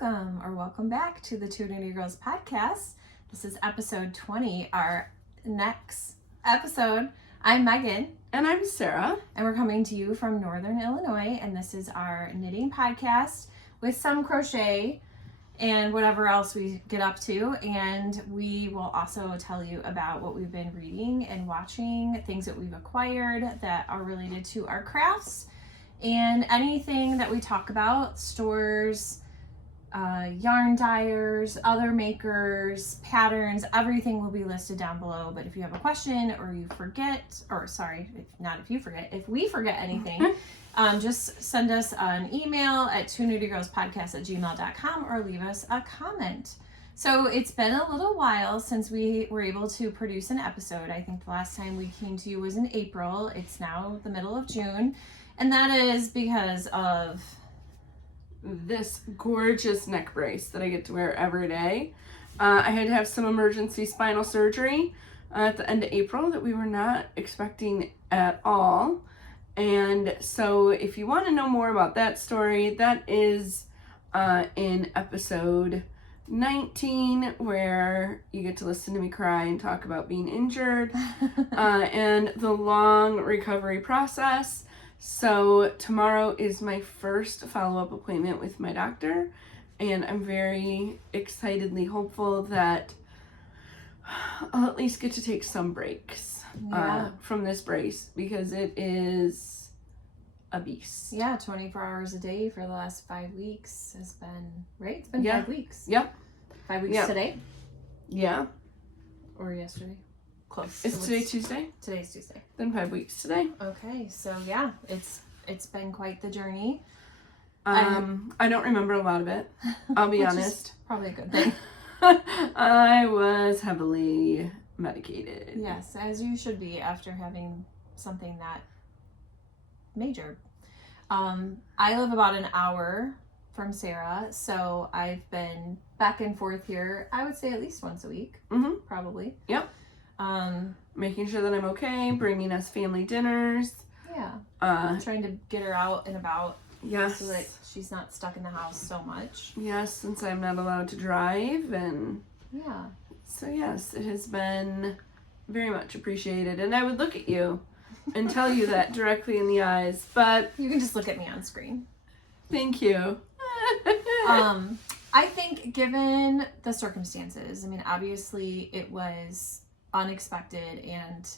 welcome back to the Two Knerdy Girls podcast. This is episode 20, our next episode. I'm Megan. And I'm Sarah. And we're coming to you from Northern Illinois, and this is our knitting podcast with some crochet and whatever else we get up to. And we will also tell you about what we've been reading and watching, things that we've acquired that are related to our crafts, and anything that we talk about, stores, yarn dyers, other makers, patterns, everything will be listed down below. But if you have a question or you forget, if we forget anything, just send us an email at twonerdygirlspodcast@gmail.com or leave us a comment. So it's been a little while since we were able to produce an episode. I think the last time we came to you was in April. It's now the middle of June. And that is because of this gorgeous neck brace that I get to wear every day. I had to have some emergency spinal surgery at the end of April that we were not expecting at all. And so if you want to know more about that story, that is in episode 19, where you get to listen to me cry and talk about being injured and the long recovery process. So tomorrow is my first follow-up appointment with my doctor, and I'm very excitedly hopeful that I'll at least get to take some breaks from this brace, because it is a beast. Yeah, 24 hours a day for the last 5 weeks has been, right? It's been 5 weeks. Yep. 5 weeks today? Yeah. Or yesterday? Close. Is today Tuesday? Today's Tuesday. Then 5 weeks today. Okay, so yeah, it's been quite the journey. I don't remember a lot of it, I'll be honest. Probably a good thing. I was heavily medicated. Yes, as you should be after having something that major. I live about an hour from Sarah, so I've been back and forth here, I would say at least once a week. Mm-hmm. Probably. Yep. Making sure that I'm okay, bringing us family dinners. Yeah. Trying to get her out and about. Yes. So that she's not stuck in the house so much. Yes, since I'm not allowed to drive, and yeah. So yes, it has been very much appreciated, and I would look at you and tell you that directly in the eyes, but you can just look at me on screen. Thank you. I think given the circumstances, I mean, obviously it was unexpected and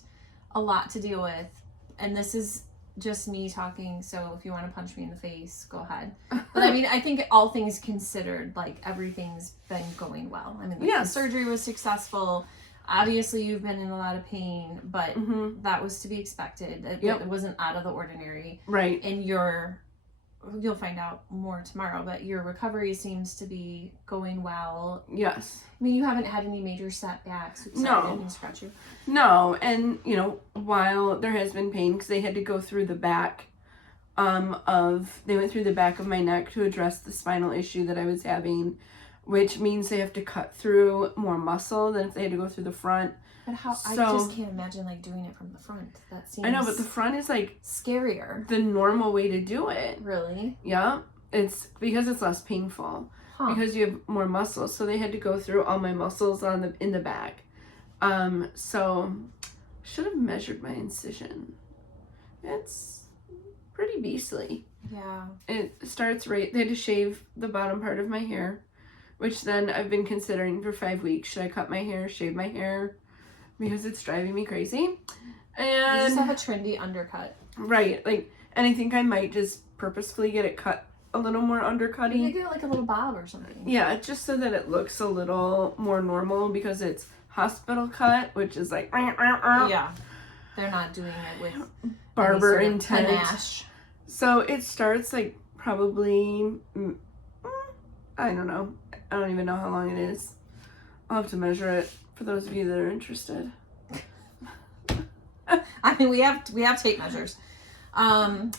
a lot to deal with, and this is just me talking, so if you want to punch me in the face, go ahead. But I mean, I think all things considered, like, everything's been going well. I mean, like, the surgery was successful. Obviously you've been in a lot of pain, but that was to be expected. It wasn't out of the ordinary. Right. And you'll find out more tomorrow, but your recovery seems to be going well. Yes. I mean, you haven't had any major setbacks. No. I didn't scratch you. No, and while there has been pain, because they had to go through the back they went through the back of my neck to address the spinal issue that I was having, which means they have to cut through more muscle than if they had to go through the front. But I just can't imagine, like, doing it from the front. That seems... I know, but the front is, like... scarier. The normal way to do it. Really? Yeah. It's because it's less painful. Huh. Because you have more muscles. So they had to go through all my muscles in the back. So... should have measured my incision. It's pretty beastly. Yeah. It starts right... They had to shave the bottom part of my hair, which then I've been considering for 5 weeks. Should I cut my hair, shave my hair? Because it's driving me crazy. And you just have a trendy undercut. Right. Like, and I think I might just purposefully get it cut a little more undercutty. You get like a little bob or something. Yeah, just so that it looks a little more normal, because it's hospital cut, which is like... Yeah. They're not doing it with barber intent. Panache. So it starts like probably... I don't know. I don't even know how long it is. I'll have to measure it for those of you that are interested. I mean, we have tape measures.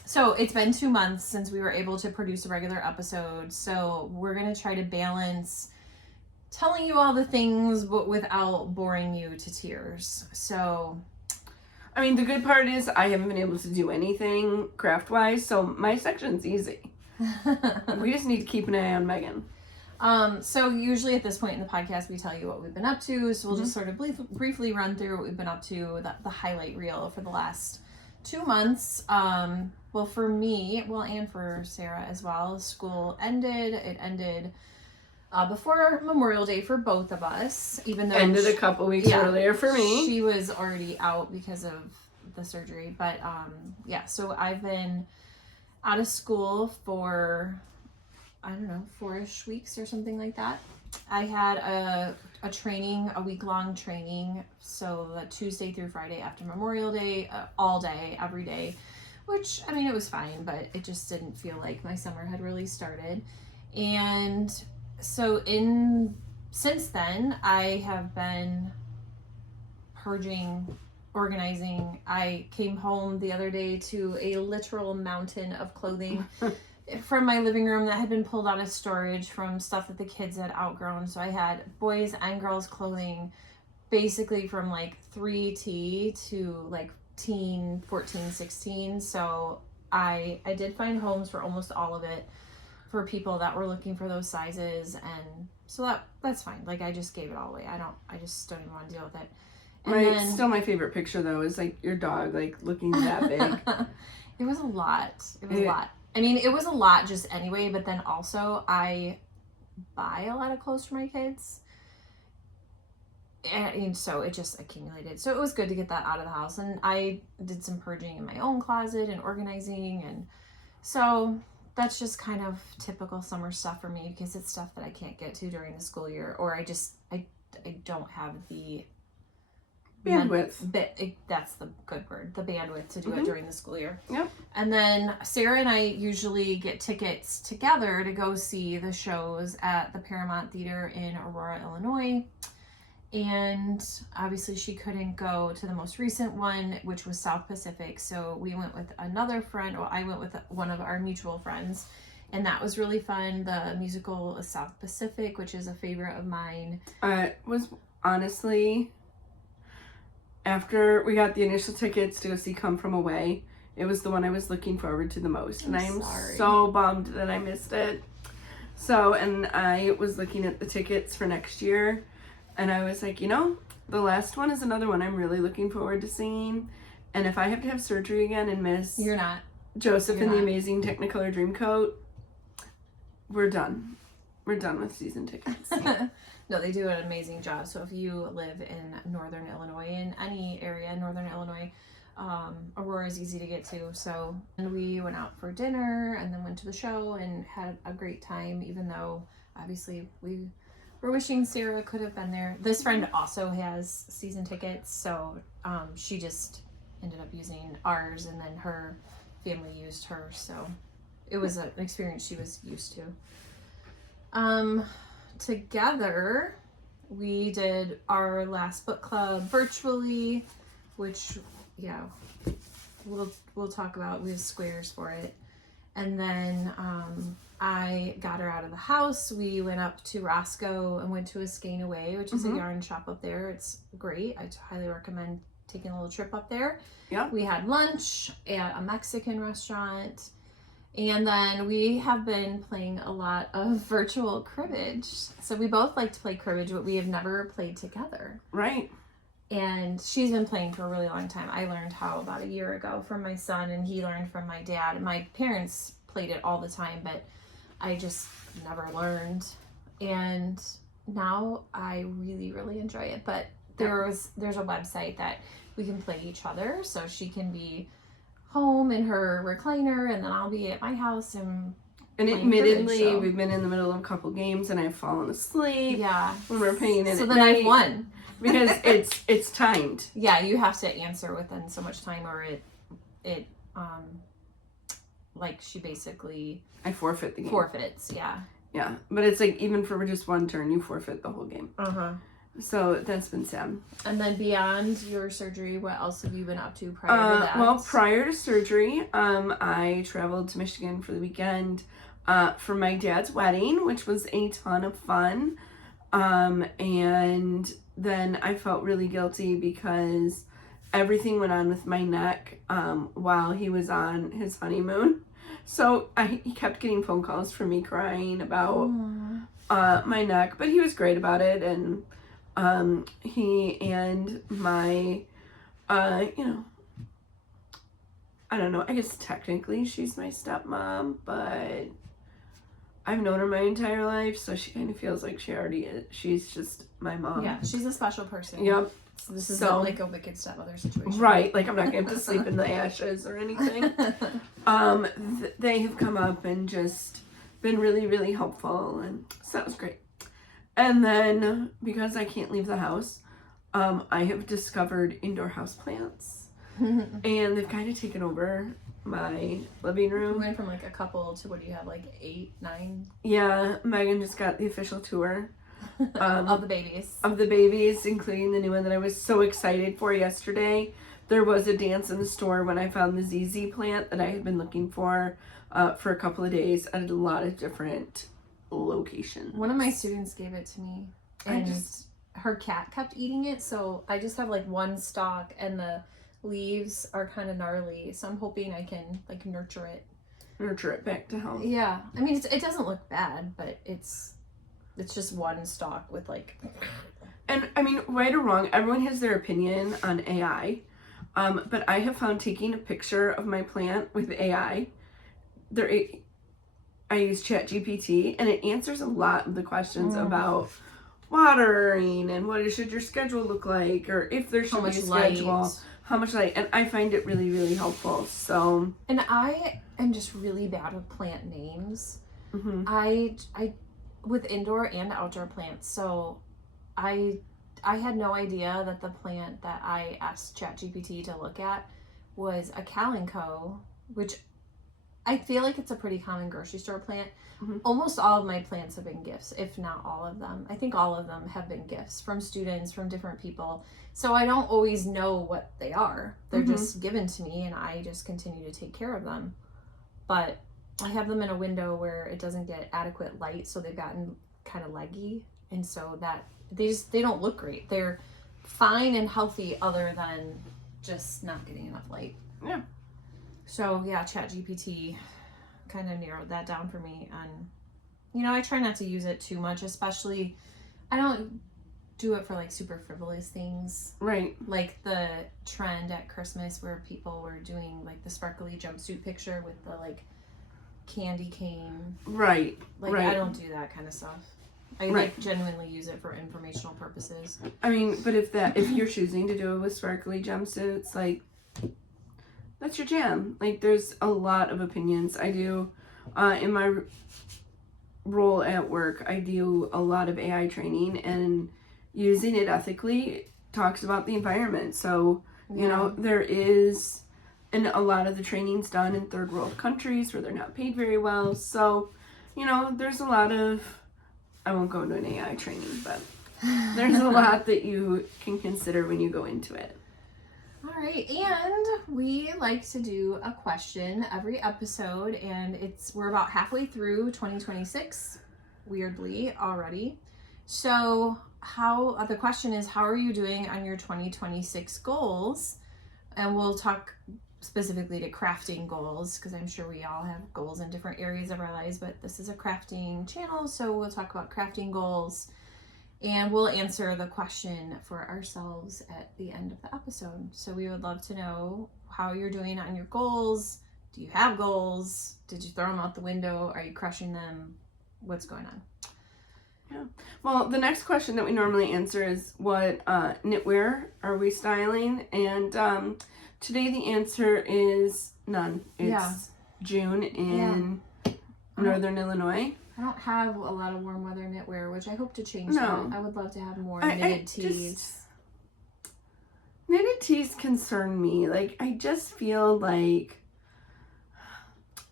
So it's been 2 months since we were able to produce a regular episode. So we're going to try to balance telling you all the things, but without boring you to tears. So, I mean, the good part is I haven't been able to do anything craft-wise, so my section's easy. We just need to keep an eye on Megan. So usually at this point in the podcast, we tell you what we've been up to. So we'll just sort of briefly run through what we've been up to, the highlight reel for the last 2 months. Well, for me, and for Sarah as well, school ended. It ended before Memorial Day for both of us, even though ended a couple weeks earlier for me. She was already out because of the surgery. But so I've been out of school for, I don't know, 4-ish weeks or something like that. I had a training, a week-long training, so the Tuesday through Friday after Memorial Day, all day, every day, which, I mean, it was fine, but it just didn't feel like my summer had really started. And so since then, I have been purging, organizing. I came home the other day to a literal mountain of clothing from my living room that had been pulled out of storage from stuff that the kids had outgrown. So I had boys and girls clothing basically from like 3T to like teen, 14, 16. So I did find homes for almost all of it for people that were looking for those sizes, and so that's fine. Like, I just gave it all away. I just don't even want to deal with it. And then, still my favorite picture though is like your dog like looking that big. It was a lot. It was a lot. I mean, it was a lot just anyway, but then also I buy a lot of clothes for my kids. And so it just accumulated. So it was good to get that out of the house. And I did some purging in my own closet and organizing. And so that's just kind of typical summer stuff for me, because it's stuff that I can't get to during the school year, or I don't have the bandwidth. That's the good word. The bandwidth to do it during the school year. Yep. And then Sarah and I usually get tickets together to go see the shows at the Paramount Theater in Aurora, Illinois. And obviously she couldn't go to the most recent one, which was South Pacific. So we went with another friend, or I went with one of our mutual friends, and that was really fun. The musical South Pacific, which is a favorite of mine. Was honestly, after we got the initial tickets to go see Come From Away, it was the one I was looking forward to the most. And I'm so bummed that I missed it. So, and I was looking at the tickets for next year, and I was like, the last one is another one I'm really looking forward to seeing. And if I have to have surgery again and miss Joseph and the Amazing Technicolor Dreamcoat, we're done. We're done with season tickets. No, they do an amazing job. So if you live in Northern Illinois, in any area in Northern Illinois, Aurora is easy to get to. So, and we went out for dinner and then went to the show and had a great time, even though obviously we're wishing Sarah could have been there. This friend also has season tickets, so she just ended up using ours, and then her family used hers. So it was an experience she was used to. Together, we did our last book club virtually, which, we'll talk about. We have squares for it. And then I got her out of the house. We went up to Roscoe and went to a Skein Away, which is a yarn shop up there. It's great. I highly recommend taking a little trip up there. Yeah. We had lunch at a Mexican restaurant. And then we have been playing a lot of virtual cribbage. So we both like to play cribbage, but we have never played together. Right. And she's been playing for a really long time. I learned how about a year ago from my son, and he learned from my dad. And my parents played it all the time, but I just never learned. And now I really, really enjoy it. But there's a website that we can play each other. So she can be home in her recliner, and then I'll be at my house and admittedly cribbage, so. We've been in the middle of a couple games and I've fallen asleep when we're playing it. So then I've won because it's timed. Yeah, you have to answer within so much time, or it like she basically I forfeit the game. Forfeits, yeah, but it's like even for just one turn you forfeit the whole game. So that's been sad. And then beyond your surgery, what else have you been up to prior to that? Well, prior to surgery, I traveled to Michigan for the weekend for my dad's wedding, which was a ton of fun. And then I felt really guilty because everything went on with my neck while he was on his honeymoon. So he kept getting phone calls from me crying about my neck, but he was great about it, and he and my you know, I don't know, I guess technically she's my stepmom, but I've known her my entire life, so she kind of feels like she already is. She's just my mom. Yeah, she's a special person. Yep. So this is not like a wicked stepmother situation. Right, like I'm not going to have to sleep in the ashes or anything. They have come up and just been really, really helpful, and so that was great. And then, because I can't leave the house, I have discovered indoor house plants, and they've kind of taken over my living room. We went from like a couple to what do you have, like 8, 9? Yeah, Megan just got the official tour. Of the babies. Of the babies, including the new one that I was so excited for yesterday. There was a dance in the store when I found the ZZ plant that I had been looking for a couple of days at a lot of different locations. One of my students gave it to me, and her cat kept eating it, so I just have like one stalk, and the leaves are kind of gnarly, so I'm hoping I can like nurture it back to health. Yeah, I mean it doesn't look bad, but it's just one stalk with like. And I mean, right or wrong, everyone has their opinion on AI, but I have found taking a picture of my plant with AI, I use ChatGPT, and it answers a lot of the questions about watering and what should your schedule look like, or if there should be a schedule, how much light, and I find it really, really helpful. So, and I am just really bad with plant names. Mm-hmm. I with indoor and outdoor plants, so I had no idea that the plant that I asked ChatGPT to look at was a calico, which I feel like it's a pretty common grocery store plant. Mm-hmm. Almost all of my plants have been gifts, if not all of them. I think all of them have been gifts from students, from different people. So I don't always know what they are. They're just given to me, and I just continue to take care of them. But I have them in a window where it doesn't get adequate light, so they've gotten kind of leggy, and so that they don't look great. They're fine and healthy other than just not getting enough light. Yeah. So yeah, ChatGPT kind of narrowed that down for me, and I try not to use it too much, especially I don't do it for like super frivolous things. Right. Like the trend at Christmas where people were doing like the sparkly jumpsuit picture with the like candy cane. Right. Like right. I don't do that kind of stuff. I like genuinely use it for informational purposes. I mean, but if you're choosing to do it with sparkly jumpsuits, like that's your jam. Like there's a lot of opinions. I do in my role at work, I do a lot of AI training, and using it ethically talks about the environment. So, there is, and a lot of the training's done in third world countries where they're not paid very well. So, there's a lot of, I won't go into an AI training, but there's a lot that you can consider when you go into it. All right, and we like to do a question every episode, and we're about halfway through 2026, weirdly already. So the question is, how are you doing on your 2026 goals? And we'll talk specifically to crafting goals, because I'm sure we all have goals in different areas of our lives, but this is a crafting channel, so we'll talk about crafting goals. And we'll answer the question for ourselves at the end of the episode. So we would love to know how you're doing on your goals. Do you have goals? Did you throw them out the window? Are you crushing them? What's going on? Yeah. Well, the next question that we normally answer is what knitwear are we styling? And today the answer is none. It's June in Northern Illinois. I don't have a lot of warm weather knitwear, which I hope to change. No. I would love to have more knitted tees. Knitted tees concern me. Like, I just feel like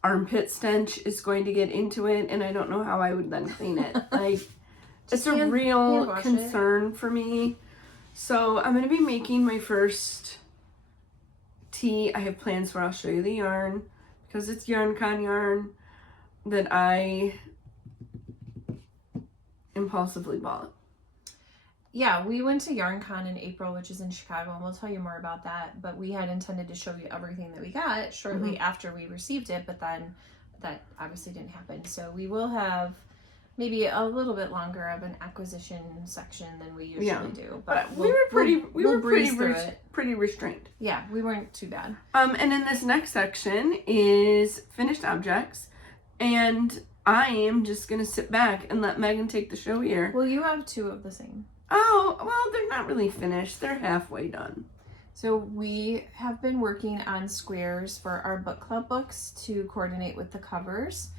armpit stench is going to get into it, and I don't know how I would then clean it. Like, it's a real concern for me. So I'm going to be making my first tee. I have plans for, I'll show you the yarn, because it's YarnCon yarn that I impulsively bought. Yeah, we went to YarnCon in April, which is in Chicago, and we'll tell you more about that. But we had intended to show you everything that we got shortly after we received it, but then that obviously didn't happen. So we will have maybe a little bit longer of an acquisition section than we usually do. But we were breeze through it. pretty restrained. Yeah, we weren't too bad. And in this next section is finished objects, and I am just gonna sit back and let Megan take the show here. Well, you have 2 of the same. Oh, well, they're not really finished. They're halfway done. So we have been working on squares for our book club books to coordinate with the covers.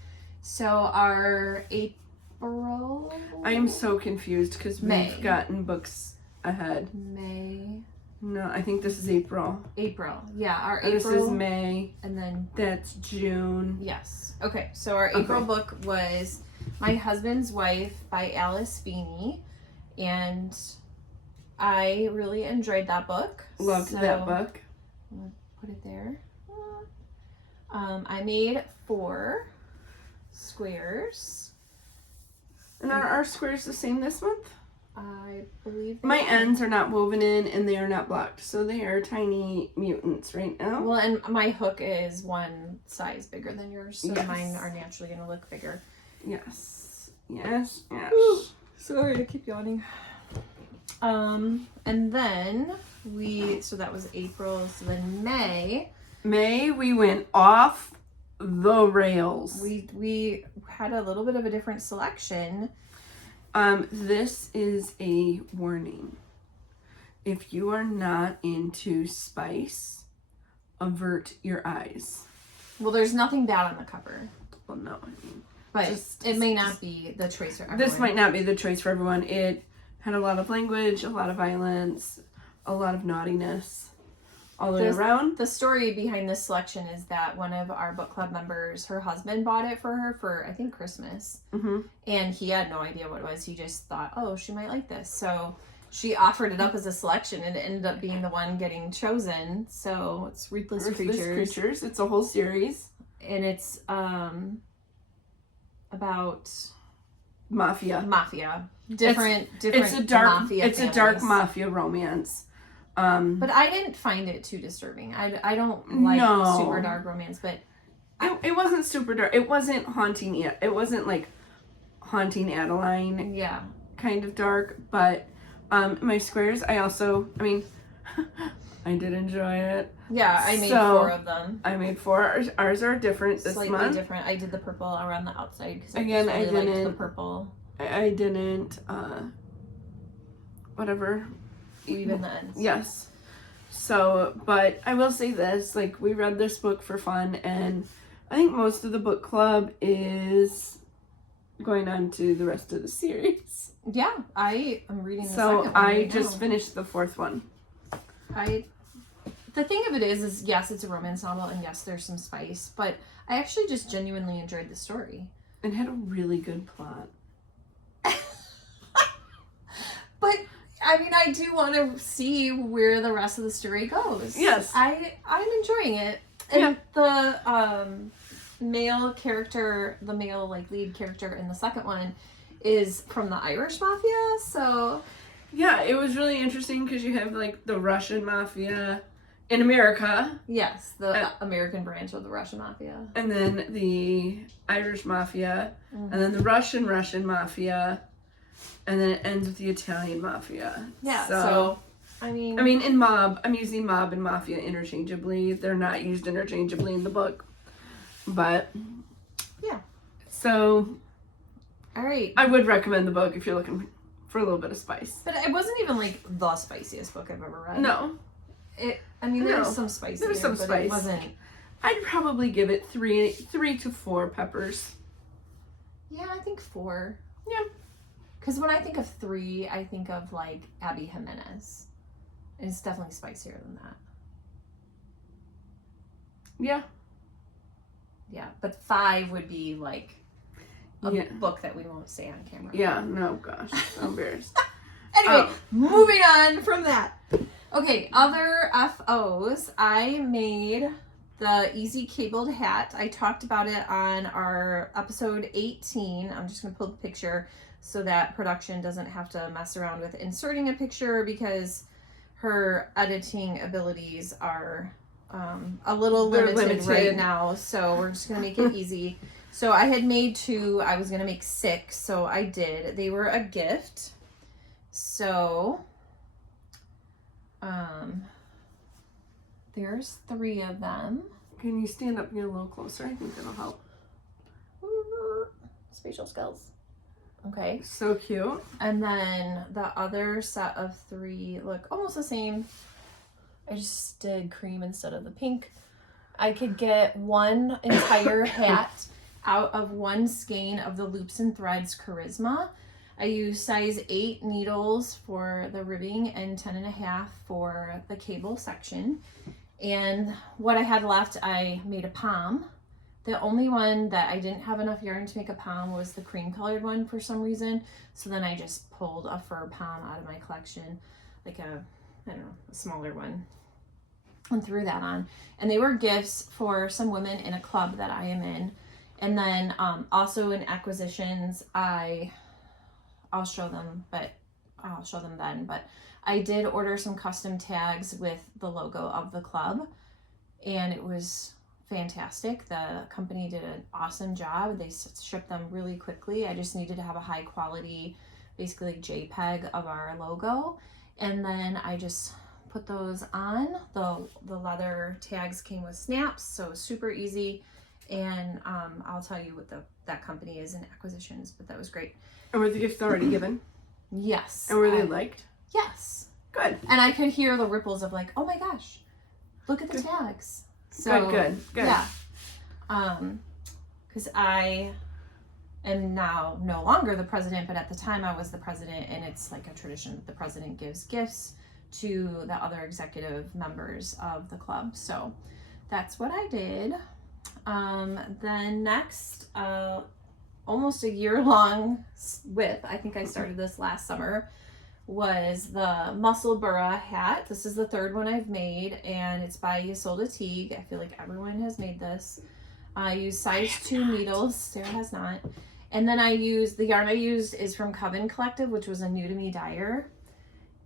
So our April... I am so confused because we've gotten books ahead. May... No, I think this is April. April. Yeah, our April. April. This is May. And then... That's June. Yes. Okay, so our April book was My Husband's Wife by Alice Feeney. And I really enjoyed that book. Loved that book. I'm gonna put it there. I made 4 squares. And are our squares the same this month? I believe my ends are not woven in and they are not blocked, so they are tiny mutants right now. Well, and my hook is 1 size bigger than yours, so mine are naturally going to look bigger. Yes. Yes. Yes. Ooh, sorry, I keep yawning. And then so that was April, so then May we went off the rails. We had a little bit of a different selection. This is a warning. If you are not into spice, avert your eyes. Well, there's nothing bad on the cover. Well, no, I mean, but it may not be the choice for everyone. This might not be the choice for everyone. It had a lot of language, a lot of violence, a lot of naughtiness all the way around. The story behind this selection is that one of our book club members, her husband bought it for her for, I think, Christmas. Mm-hmm. And he had no idea what it was. He just thought, oh, she might like this. So she offered it up as a selection, and it ended up being the one getting chosen. So it's Ruthless Creatures. It's a whole series. And it's about mafia. Different it's a dark mafia it's families. A dark mafia romance. But I didn't find it too disturbing. I don't like super dark romance, but it wasn't super dark. It wasn't haunting. It wasn't like Haunting Adeline. Yeah, kind of dark. But my squares, I did enjoy it. Yeah, I made 4 of them. I made 4. Ours are different this month. Slightly different. I did the purple around the outside because I didn't liked the purple. I didn't. Whatever. Weave in the ends. Yes. So, but I will say this: like, we read this book for fun, and I think most of the book club is going on to the rest of the series. Yeah, I am reading the second one. So I just finished the 4th one. The thing of it is yes, it's a romance novel, and yes, there's some spice, but I actually just genuinely enjoyed the story. It had a really good plot. But I mean, I do want to see where the rest of the story goes. Yes, I'm enjoying it. And the male character, the male lead character in the second one, is from the Irish Mafia. So yeah, it was really interesting because you have the Russian Mafia in America. Yes, the American branch of the Russian Mafia. And then the Irish Mafia, and then the Russian Mafia, and then it ends with the Italian Mafia. Yeah, so I mean in mob, I'm using mob and mafia interchangeably. They're not used interchangeably in the book. But yeah. So all right. I would recommend the book if you're looking for a little bit of spice. But it wasn't even the spiciest book I've ever read. No. There was some spice. There was some spice. It wasn't. I'd probably give it 3 to 4 peppers. Yeah, I think 4. Yeah. Because when I think of 3, I think of Abby Jimenez. And it's definitely spicier than that. Yeah. Yeah, but 5 would be a book that we won't say on camera. Yeah, no, gosh, I'm embarrassed. Anyway, moving on from that. Okay, other FOs. I made the easy cabled hat. I talked about it on our episode 18. I'm just going to pull the picture so that production doesn't have to mess around with inserting a picture because her editing abilities are a little limited right now. So we're just going to make it easy. So I had made 2. I was going to make 6, so I did. They were a gift. So there's 3 of them. Can you stand up and get a little closer? I think that'll help. Spatial skills. Okay. So cute. And then the other set of 3 look almost the same. I just did cream instead of the pink. I could get 1 entire hat out of 1 skein of the Loops and Threads Charisma. I used size 8 needles for the ribbing and 10.5 for the cable section. And what I had left, I made a pom. The only one that I didn't have enough yarn to make a pom was the cream colored one for some reason. So then I just pulled a fur pom out of my collection, like a smaller one, and threw that on. And they were gifts for some women in a club that I am in. And then also in acquisitions, I'll show them then, but I did order some custom tags with the logo of the club, and it was fantastic. The company did an awesome job. They shipped them really quickly. I just needed to have a high quality, basically JPEG of our logo, and then I just put those on. The leather tags came with snaps, so it was super easy. And I'll tell you what that company is in acquisitions, but that was great. And were the gifts already given? Yes. And were they liked? Yes. Good. And I could hear the ripples of like, oh my gosh, look at the tags. So good. Yeah. Because I am now no longer the president, but at the time I was the president, and it's like a tradition that the president gives gifts to the other executive members of the club. So that's what I did. Then next, almost a year-long whip, I think I started this last summer, was the Muscle Burra hat. This is the 3rd one I've made, and it's by Ysolda Teague. I feel like everyone has made this. I use size 2 needles. Sarah has not. And then the yarn I used is from Coven Collective, which was a new to me dyer.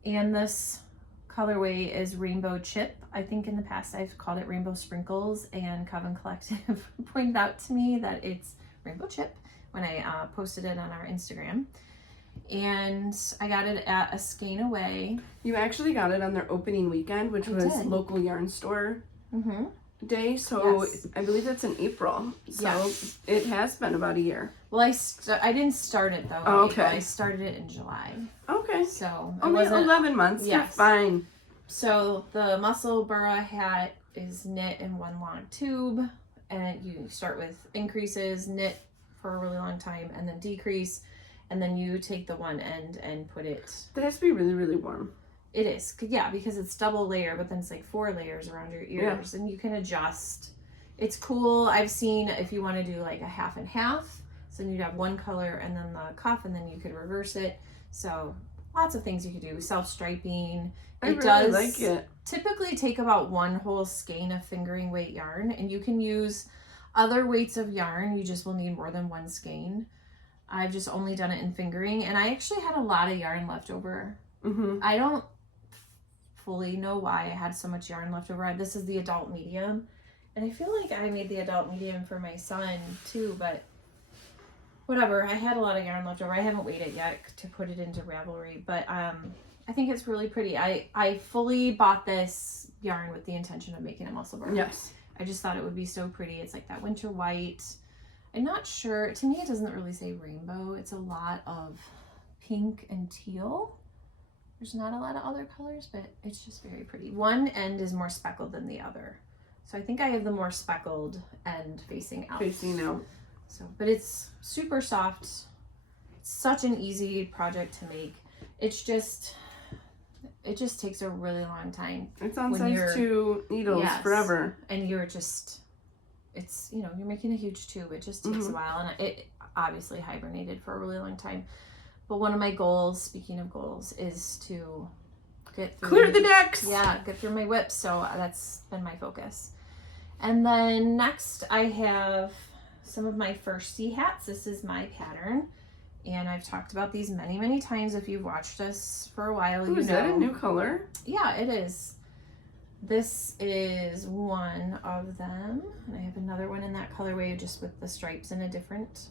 And this colorway is Rainbow Chip. I think in the past I've called it Rainbow Sprinkles, and Coven Collective pointed out to me that it's Rainbow Chip when I posted it on our Instagram. And I got it at a Skein Away. You actually got it on their opening weekend, which was did. local yarn store day. So Yes. I believe that's in April. So Yes. it has been about a year. Well, I didn't start it though. Oh, okay. I started it in July. Okay. So it Only wasn't 11 months. Yes. You're fine. So the Muscle Burra hat is knit in 1 long tube, and you start with increases, knit for a really long time, and then decrease, and then you take the one end and put it. That has to be really, really warm. It is, yeah, because it's double layer, but then it's like 4 layers around your ears, and you can adjust. It's cool. I've seen if you want to do like a half and half, so then you'd have one color and then the cuff, and then you could reverse it. So lots of things you could do. Self-striping. I really like it. Typically take about 1 whole skein of fingering weight yarn, and you can use other weights of yarn. You just will need more than 1 skein. I've just only done it in fingering, and I actually had a lot of yarn left over. I don't fully know why I had so much yarn left over. This is the adult medium, and I feel like I made the adult medium for my son too, but whatever. I had a lot of yarn left over. I haven't weighed it yet to put it into Ravelry, but I think it's really pretty. I fully bought this yarn with the intention of making a Muscle Burra. Yes. I just thought it would be so pretty. It's like that winter white. I'm not sure. To me, it doesn't really say rainbow. It's a lot of pink and teal. There's not a lot of other colors, but it's just very pretty. One end is more speckled than the other. So I think I have the more speckled end facing out. Facing out. So, but it's super soft. It's such an easy project to make. It just takes a really long time. It's on size 2 needles forever. And you're making a huge tube. It just takes a while, and it obviously hibernated for a really long time. But one of my goals, speaking of goals, is to clear the decks. Yeah, get through my whips. So that's been my focus. And then next I have some of my firsty hats. This is my pattern. And I've talked about these many, many times. If you've watched us for a while, Is that a new color? Yeah, it is. this is one of them, and I have another one in that colorway just with the stripes in a different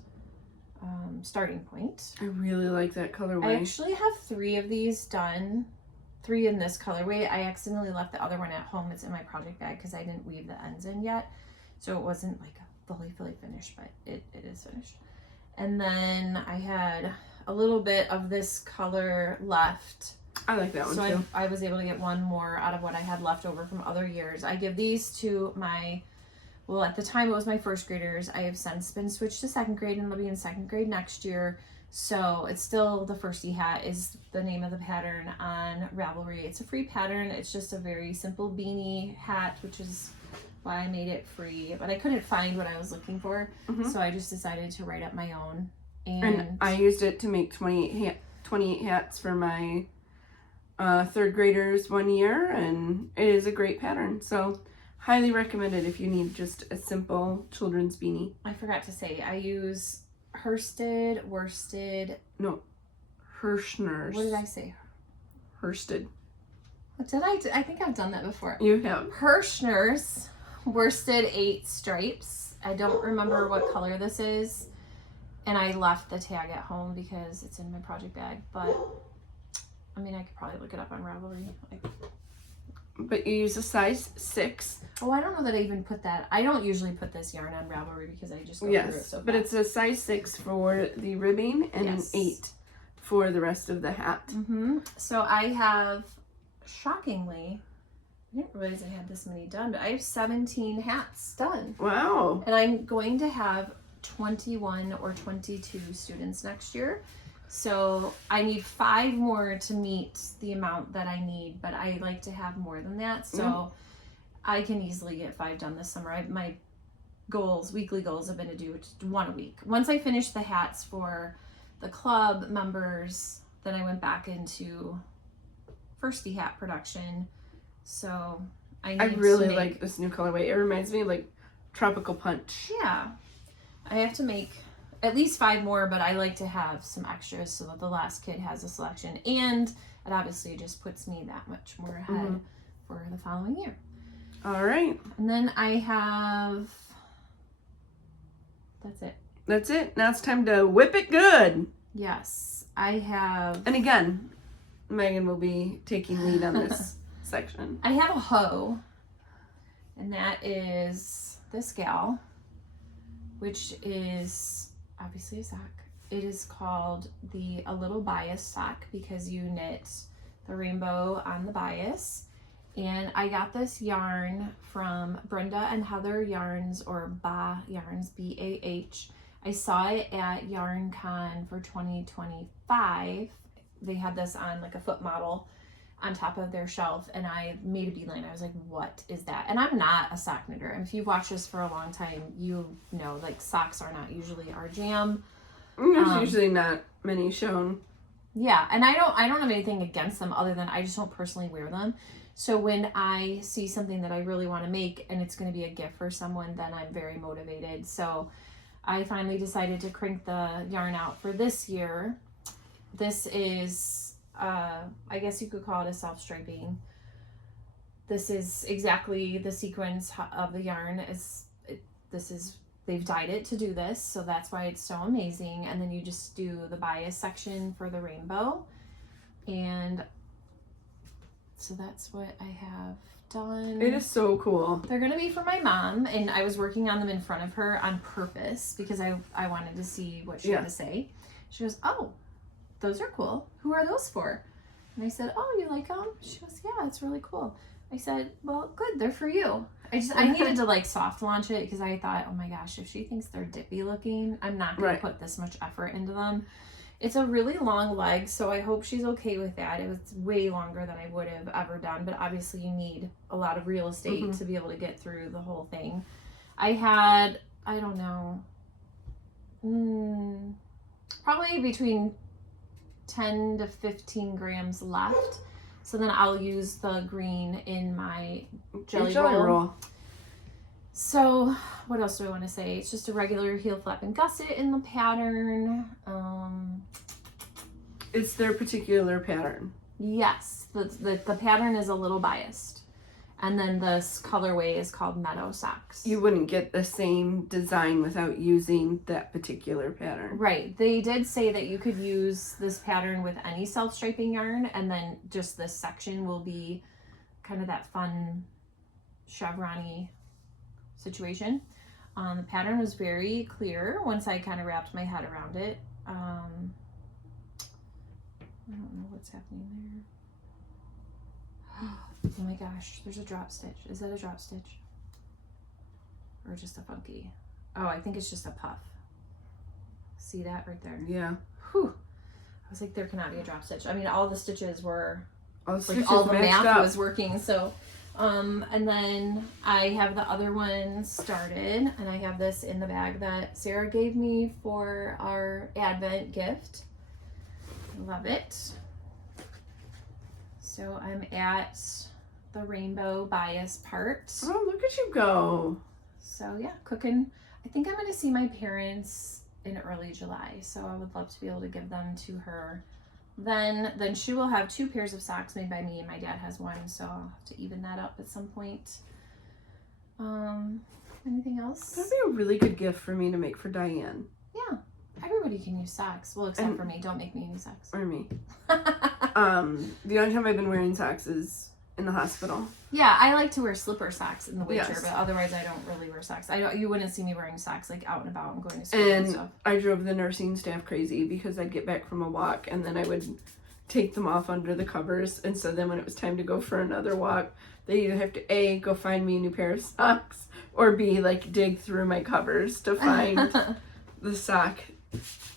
starting point. I really like that colorway. I actually have 3 of these done, 3 in this colorway. I accidentally left the other one at home. It's in my project bag because I didn't weave the ends in yet, so it wasn't like a fully finished, but it is finished. And then I had a little bit of this color left. I like that one too. So I was able to get one more out of what I had left over from other years. I give these to my, well, at the time it was my first graders. I have since been switched to second grade, and they'll be in second grade next year. So it's still the Firsty hat is the name of the pattern on Ravelry. It's a free pattern. It's just a very simple beanie hat, which is why I made it free. But I couldn't find what I was looking for, so I just decided to write up my own. And I used it to make 28 hats for my 3rd graders one year, and it is a great pattern. So highly recommended if you need just a simple children's beanie. I forgot to say, I use worsted. No, Hirschner's. What did I say? Worsted. What did I do? I think I've done that before. You have. Hirschner's worsted 8 stripes. I don't remember what color this is. And I left the tag at home because it's in my project bag. But, I mean, I could probably look it up on Ravelry. But you use a size 6. Oh, I don't know that I even put that. I don't usually put this yarn on Ravelry because I just go through it so fast. But it's a size 6 for the ribbing and an 8 for the rest of the hat. So I have, shockingly, I didn't realize I had this many done, but I have 17 hats done. Wow. And I'm going to have 21 or 22 students next year. So I need 5 more to meet the amount that I need, but I like to have more than that. So I can easily get 5 done this summer. My weekly goals have been to do 1 a week. Once I finished the hats for the club members, then I went back into Firsty hat production. So I really like this new colorway. It reminds me of like Tropical Punch. Yeah. I have to make at least 5 more, but I like to have some extras so that the last kid has a selection, and it obviously just puts me that much more ahead for the following year. All right. And then I have, that's it. Now it's time to whip it good. Yes, I have. And again, Megan will be taking lead on this section. I have a hoe, and that is this gal, which is obviously a sock. It is called a little bias sock because you knit the rainbow on the bias. And I got this yarn from Brenda and Heather Yarns, or Bah Yarns, B-A-H. I saw it at YarnCon for 2025. They had this on like a foot model on top of their shelf, and I made a beeline. I was like, what is that? And I'm not a sock knitter. And if you've watched this for a long time, you know, like, socks are not usually our jam. There's usually not many shown. Yeah, and I don't have anything against them other than I just don't personally wear them. So when I see something that I really want to make and it's going to be a gift for someone, then I'm very motivated. So I finally decided to crank the yarn out for this year. This is I guess you could call it a self-striping. This is exactly the sequence of the yarn. They've dyed it to do this, so that's why it's so amazing. And then you just do the bias section for the rainbow. And so that's what I have done. It is so cool. They're gonna be for my mom, and I was working on them in front of her on purpose because I wanted to see what she had to say. She goes, oh, those are cool. Who are those for? And I said, oh, you like them? She goes, yeah, it's really cool. I said, well, good, they're for you. I needed to like soft launch it because I thought, oh my gosh, if she thinks they're dippy looking, I'm not going to put this much effort into them. It's a really long leg, so I hope she's okay with that. It was way longer than I would have ever done, but obviously you need a lot of real estate to be able to get through the whole thing. I had, I don't know, probably between 10 to 15 grams left. So then I'll use the green in my jelly roll. So what else do I want to say? It's just a regular heel flap and gusset in the pattern. It's their particular pattern. Yes, the pattern is a little biased. And then this colorway is called Meadow Socks. You wouldn't get the same design without using that particular pattern. Right. They did say that you could use this pattern with any self-striping yarn, and then just this section will be kind of that fun chevron-y situation. The pattern was very clear once I kind of wrapped my head around it. I don't know what's happening there. Oh my gosh, there's a drop stitch. Is that a drop stitch? Or just a funky? Oh, I think it's just a puff. See that right there? Yeah. Whew. I was like, there cannot be a drop stitch. I mean, all the stitches were, All the math was working. So, and then I have the other one started, and I have this in the bag that Sarah gave me for our Advent gift. Love it. So I'm at the rainbow bias part. Oh, look at you go. So yeah, cooking. I think I'm going to see my parents in early July. So I would love to be able to give them to her. Then she will have 2 pairs of socks made by me, and my dad has 1. So I'll have to even that up at some point. Anything else? That'd be a really good gift for me to make for Diane. Yeah. Everybody can use socks. Well, except for me. Don't make me use socks. Or me. The only time I've been wearing socks is in the hospital. Yeah, I like to wear slipper socks in the winter, Yes. But otherwise I don't really wear socks. You wouldn't see me wearing socks like out and about and going to school and And stuff. I drove the nursing staff crazy because I'd get back from a walk and then I would take them off under the covers. And so then when it was time to go for another walk, they either have to A, go find me a new pair of socks, or B, like dig through my covers to find the sock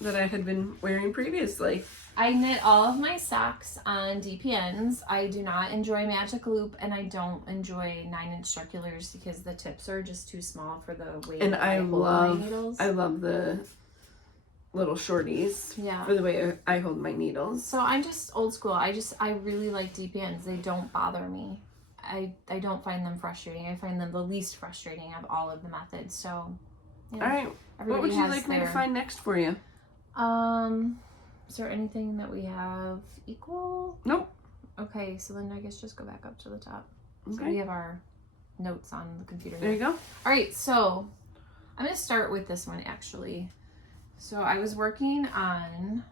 that I had been wearing previously. I knit all of my socks on DPNs. I do not enjoy Magic Loop, and I don't enjoy 9-inch circulars because the tips are just too small for the weight. And that I hold my needles. I love the little shorties. Yeah. For the way I hold my needles. So I'm just old school. I really like DPNs. They don't bother me. I don't find them frustrating. I find them the least frustrating of all of the methods. So, yeah. All right. What would you like me to find next for you? Is there anything that we have equal? Nope. Okay, so then I guess just go back up to the top. Okay. So we have our notes on the computer. There you go. All right, so I'm going to start with this one actually. So I was working on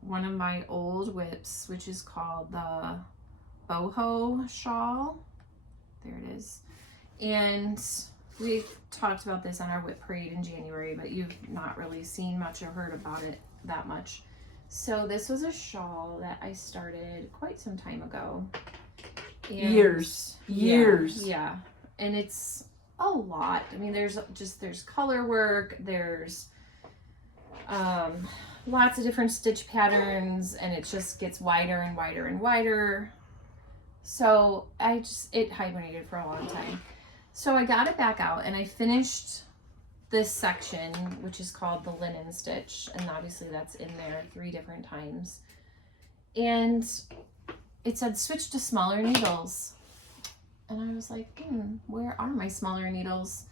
one of my old whips, which is called the boho shawl. There it is. And we talked about this on our whip parade in January, but you've not really seen much or heard about it that much. So this was a shawl that I started quite some time ago. And Years. Yeah. And it's a lot. I mean, there's color work, there's lots of different stitch patterns, and it just gets wider and wider and wider. So it hibernated for a long time. So I got it back out and I finished this section, which is called the linen stitch, and obviously that's in there 3 different times. And it said switch to smaller needles. And I was like, where are my smaller needles?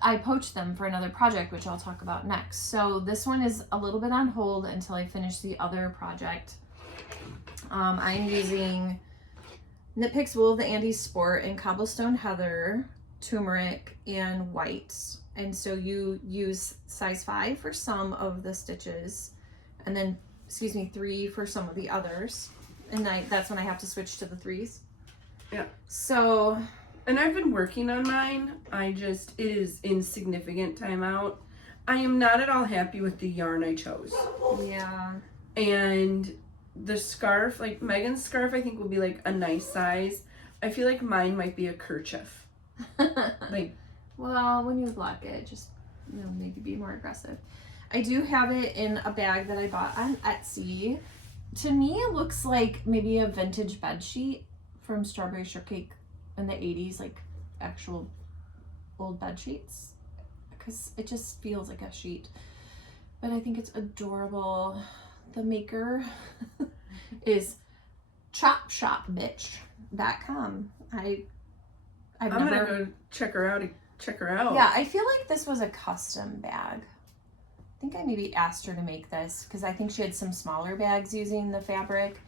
I poached them for another project, which I'll talk about next. So this one is a little bit on hold until I finish the other project. I'm using Knit Picks Wool of the Andes Sport in Cobblestone Heather, Turmeric, and White. And so you use size 5 for some of the stitches, and then 3 for some of the others. And that's when I have to switch to the 3s. Yeah. So, and I've been working on mine. It is in significant timeout. I am not at all happy with the yarn I chose. Yeah. And the scarf, like Megan's scarf, I think will be like a nice size. I feel like mine might be a kerchief. Like, well, when you block it, just maybe be more aggressive. I do have it in a bag that I bought on Etsy. To me, it looks like maybe a vintage bed sheet from Strawberry Shortcake in the 80s, like actual old bed sheets, because it just feels like a sheet. But I think it's adorable. The maker is chopshopbitch.com. I'm gonna go check her out. Yeah, I feel like this was a custom bag. I think I maybe asked her to make this because I think she had some smaller bags using the fabric.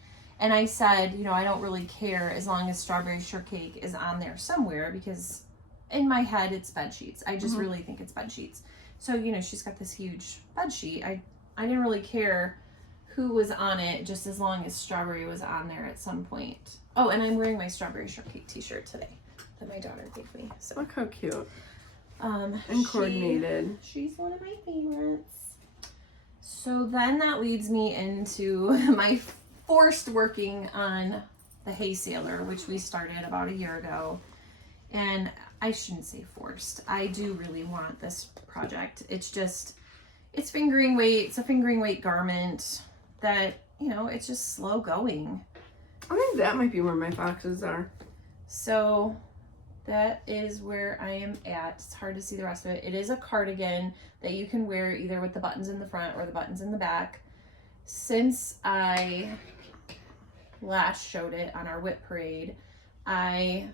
And I said, I don't really care as long as strawberry shortcake is on there somewhere, because in my head it's bed sheets. I just really think it's bed sheets. So, she's got this huge bed sheet. I didn't really care who was on it, just as long as strawberry was on there at some point. Oh, and I'm wearing my strawberry shortcake t-shirt today that my daughter gave me. So look how cute. And coordinated. She's one of my favorites. So then that leads me into my forced working on the hay sailor, which we started about a year ago. And I shouldn't say forced. I do really want this project. It's fingering weight. It's a fingering weight garment that, it's just slow going. I think that might be where my foxes are. So that is where I am at. It's hard to see the rest of it. It is a cardigan that you can wear either with the buttons in the front or the buttons in the back. Since I last showed it on our whip parade, I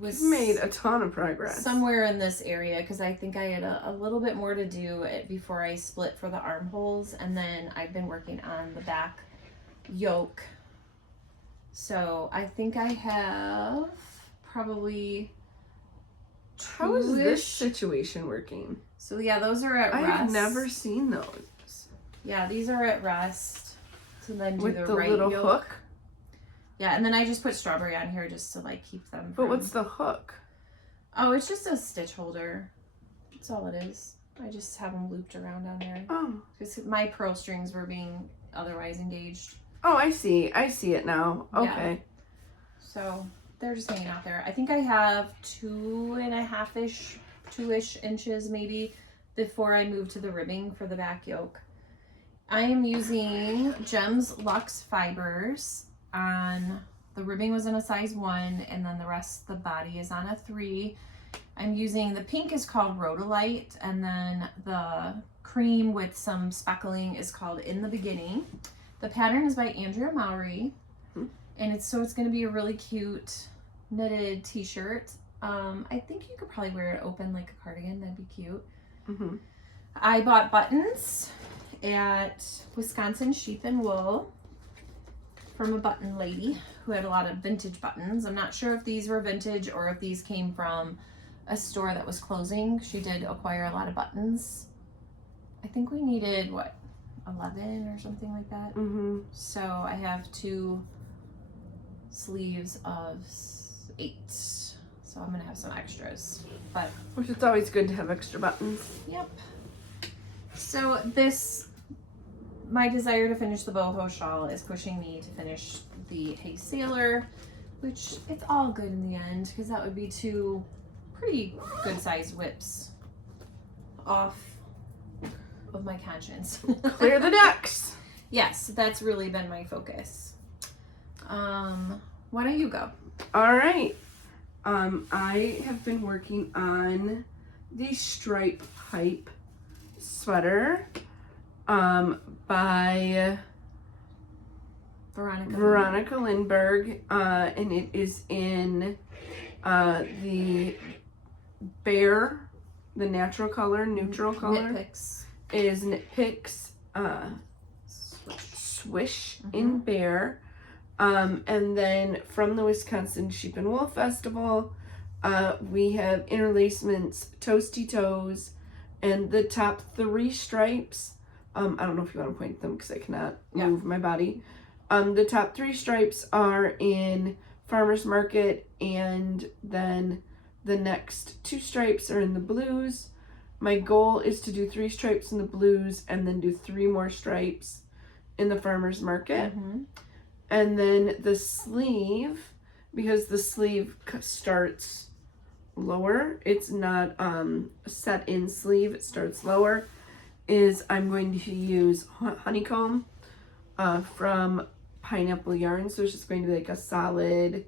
was made a ton of progress somewhere in this area, because I think I had a little bit more to do before I split for the armholes, and then I've been working on the back yoke. So I think I have probably How is this situation working? So yeah, those are at rest. I've never seen those. Yeah, these are at rest. So then do with the the right little yoke. hook. Yeah, and then I just put strawberry on here just to like keep them. But what's the hook? Oh, it's just a stitch holder. That's all it is. I just have them looped around on there. Oh. Because my pearl strings were being otherwise engaged. Oh, I see. I see it now. Okay. Yeah. So they're just hanging out there. I think I have 2.5-ish, 2-ish inches maybe before I move to the ribbing for the back yoke. I am using Gems Luxe fibers on, the ribbing was in a size 1, and then the rest, the body is on a 3. I'm using, the pink is called Rhodolite, and then the cream with some speckling is called In the Beginning. The pattern is by Andrea Mowry, and it's going to be a really cute knitted t-shirt. I think you could probably wear it open like a cardigan. That'd be cute. Mm-hmm. I bought buttons at Wisconsin Sheep and Wool from a button lady who had a lot of vintage buttons. I'm not sure if these were vintage or if these came from a store that was closing. She did acquire a lot of buttons. I think we needed, 11 or something like that. Mm-hmm. So I have 2 sleeves of 8. So I'm gonna have some extras, but Which it's always good to have extra buttons. yep. So my desire to finish the boho shawl is pushing me to finish the hay sailor, which it's all good in the end, because that would be 2 pretty good sized whips off of my conscience. Clear the decks. Yes, that's really been my focus. Why don't you go? All right. I have been working on the stripe hype sweater by Veronica Lindberg, and it is in the Bear, the natural color, neutral color. Knit Picks. It is Knit Picks Swish in Bear. And then from the Wisconsin Sheep and Wool Festival, we have interlacements, Toasty Toes, and the top 3 stripes. I don't know if you want to point them because I cannot move my body. The top 3 stripes are in Farmer's Market, and then the next 2 stripes are in the blues. My goal is to do 3 stripes in the blues and then do 3 more stripes in the Farmer's Market. And then the sleeve, because the sleeve starts lower, it's not a set in sleeve, it starts lower, is I'm going to use honeycomb from Pineapple Yarn. So it's just going to be like a solid,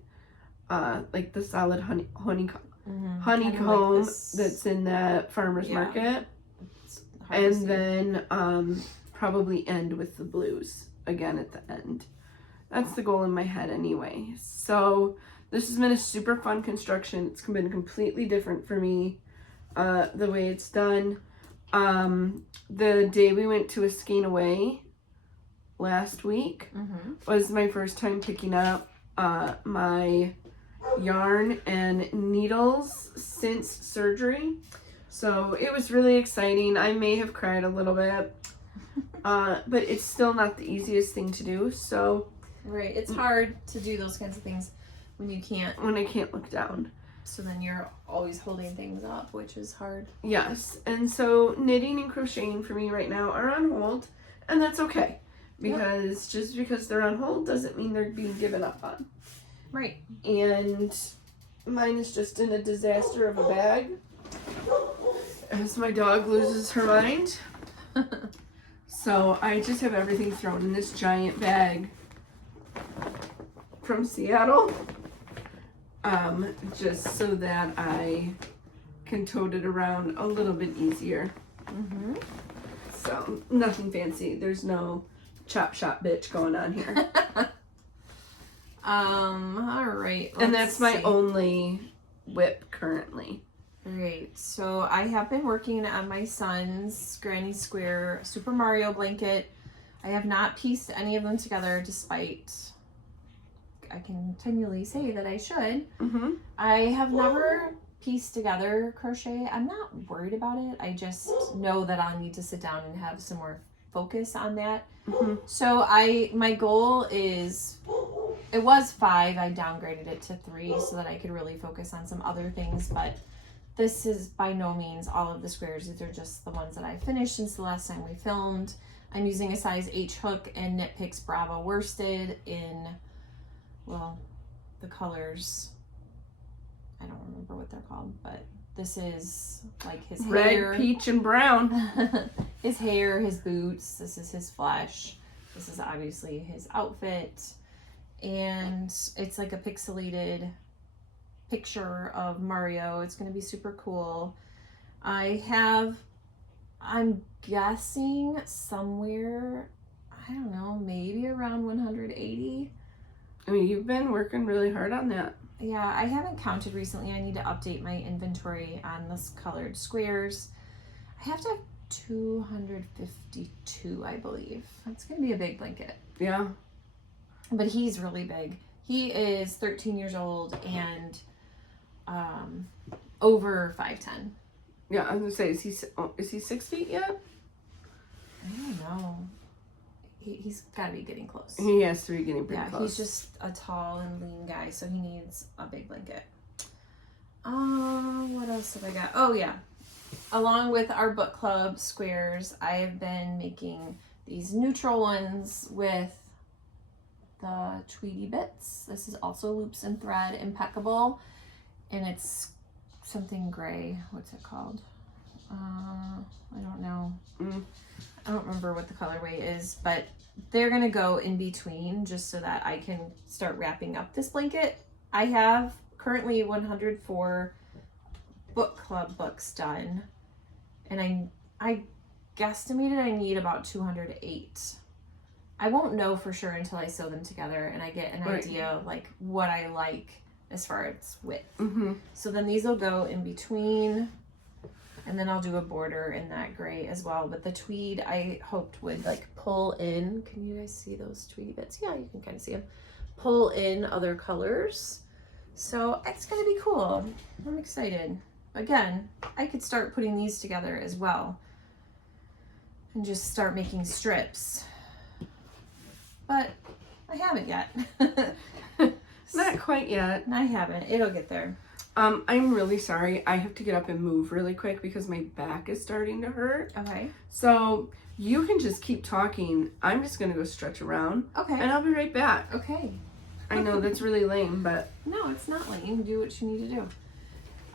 like the solid honeycomb like that's in the Farmer's Market. And then probably end with the blues again at the end. That's the goal in my head anyway. So this has been a super fun construction. It's been completely different for me, the way it's done. The day we went to a Skein Away, last week was my first time picking up my yarn and needles since surgery. So it was really exciting. I may have cried a little bit, but it's still not the easiest thing to do. So right, it's hard to do those kinds of things when I can't look down. So then you're always holding things up, which is hard. Yes, and so knitting and crocheting for me right now are on hold, and that's okay. Because just because they're on hold doesn't mean they're being given up on. Right. And mine is just in a disaster of a bag as my dog loses her mind. So I just have everything thrown in this giant bag from Seattle, just so that I can tote it around a little bit easier. So nothing fancy. There's no chop shop bitch going on here. All right. And that's my only whip currently. Great. So I have been working on my son's Granny Square Super Mario blanket. I have not pieced any of them together, despite I continually say that I should. I have never pieced together crochet. I'm not worried about it. I just know that I'll need to sit down and have some more focus on that. So my goal is, it was 5. I downgraded it to 3 so that I could really focus on some other things, but this is by no means all of the squares. These are just the ones that I finished since the last time we filmed. I'm using a size H hook and Knit Picks Bravo worsted in, well, the colors, I don't remember what they're called, but this is like his hair. Red, peach, and brown. His hair, his boots, this is his flesh. This is obviously his outfit. And it's like a pixelated picture of Mario. It's going to be super cool. I'm guessing somewhere, I don't know, maybe around 180. I mean, you've been working really hard on that. Yeah, I haven't counted recently. I need to update my inventory on this colored squares. I have to have 252, I believe. It's going to be a big blanket. Yeah. But he's really big. He is 13 years old and over 5'10". Yeah, I was gonna say, is he 6 feet yet? I don't know. He's got to be getting close. He has to be getting pretty close. He's just a tall and lean guy, so he needs a big blanket. What else have I got? Oh yeah, along with our book club squares, I have been making these neutral ones with the Tweety bits. This is also loops and thread impeccable, and it's something gray. What's it called? I don't know. I don't remember what the colorway is, but they're gonna go in between just so that I can start wrapping up this blanket. I have currently 104 book club books done, and I guesstimated I need about 208. I won't know for sure until I sew them together and I get an idea like what I like as far as width. So then these will go in between, and then I'll do a border in that gray as well. But the tweed I hoped would like pull in. Can you guys see those tweedy bits? Yeah, you can kind of see them. Pull in other colors. So it's gonna be cool. I'm excited. Again, I could start putting these together as well and just start making strips. But I haven't yet. Not quite yet. I haven't. It'll get there. I'm really sorry. I have to get up and move really quick because my back is starting to hurt. Okay. So you can just keep talking. I'm just going to go stretch around. Okay. And I'll be right back. Okay. I know that's really lame, but... No, it's not lame. Do what you need to do.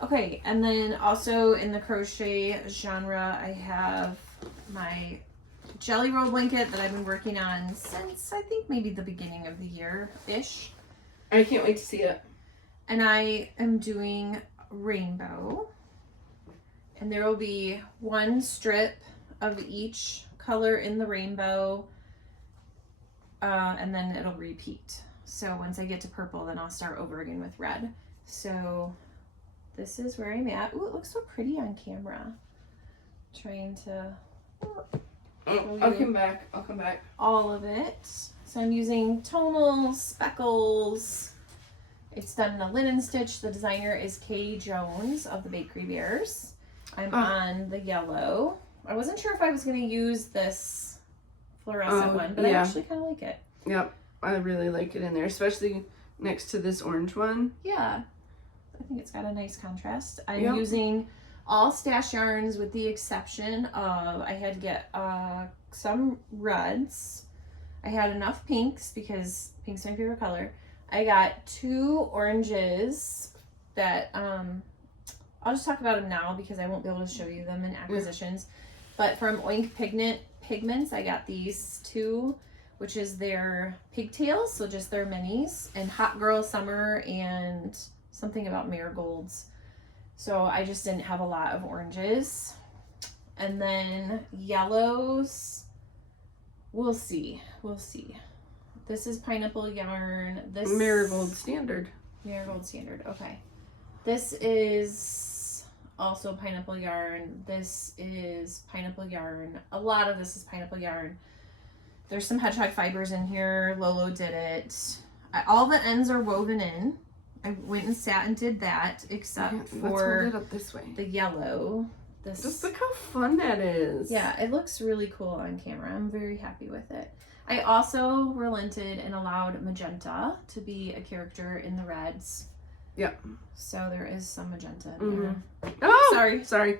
Okay, and then also in the crochet genre, I have my jelly roll blanket that I've been working on since I think maybe the beginning of the year-ish. I can't wait to see it. And I am doing rainbow. And there will be one strip of each color in the rainbow. And then it'll repeat. So once I get to purple, then I'll start over again with red. So this is where I'm at. Ooh, it looks so pretty on camera. Trying to Oh, I'll come back. I'll come back. All of it. So I'm using tonals, speckles. It's done in a linen stitch. The designer is Kay Jones of the Bakery Bears. I'm on the yellow. I wasn't sure if I was going to use this fluorescent one, but I actually kind of like it. Yep, I really like it in there, especially next to this orange one. Yeah, I think it's got a nice contrast. I'm using all stash yarns with the exception of I had to get some reds. I had enough pinks because pink's my favorite color. I got 2 oranges that I'll just talk about them now because I won't be able to show you them in acquisitions. But from Oink Pigments, I got these 2, which is their pigtails, so just their minis, and Hot Girl Summer and something about marigolds. So I just didn't have a lot of oranges. And then yellows, we'll see. This is pineapple yarn. This Marigold Standard. Marigold Standard, okay. This is also pineapple yarn. This is pineapple yarn. A lot of this is pineapple yarn. There's some hedgehog fibers in here. Lolo did it. All the ends are woven in. I went and sat and did that, except for let's hold it up this way. The yellow. Just look how fun that is. Yeah, it looks really cool on camera. I'm very happy with it. I also relented and allowed magenta to be a character in the reds. Yep. So there is some magenta in there. Oh, sorry. So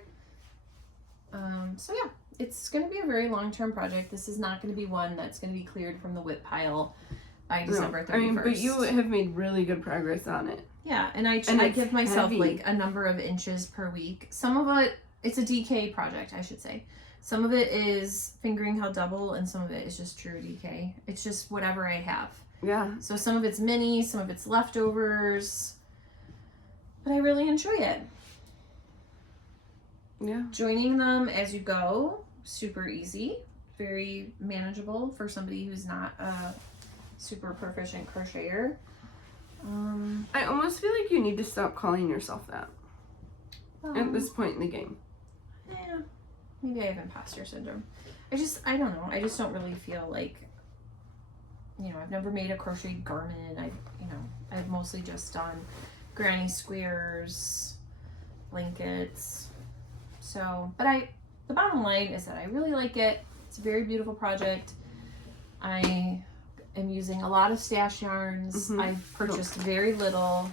yeah, it's going to be a very long-term project. This is not going to be one that's going to be cleared from the WIP pile by December 31st. I mean, but you have made really good progress on it. Yeah, and I give myself like a number of inches per week. Some of it, it's a DK project, I should say. Some of it is fingering how double, and some of it is just true DK. It's just whatever I have. Yeah. So some of it's mini, some of it's leftovers, but I really enjoy it. Yeah. Joining them as you go, super easy, very manageable for somebody who's not a super proficient crocheter. I almost feel like you need to stop calling yourself that at this point in the game. Yeah, maybe I have imposter syndrome. I don't know. I just don't really feel like, I've never made a crocheted garment. I've mostly just done granny squares, blankets. So, but the bottom line is that I really like it. It's a very beautiful project. I am using a lot of stash yarns. I've purchased very little.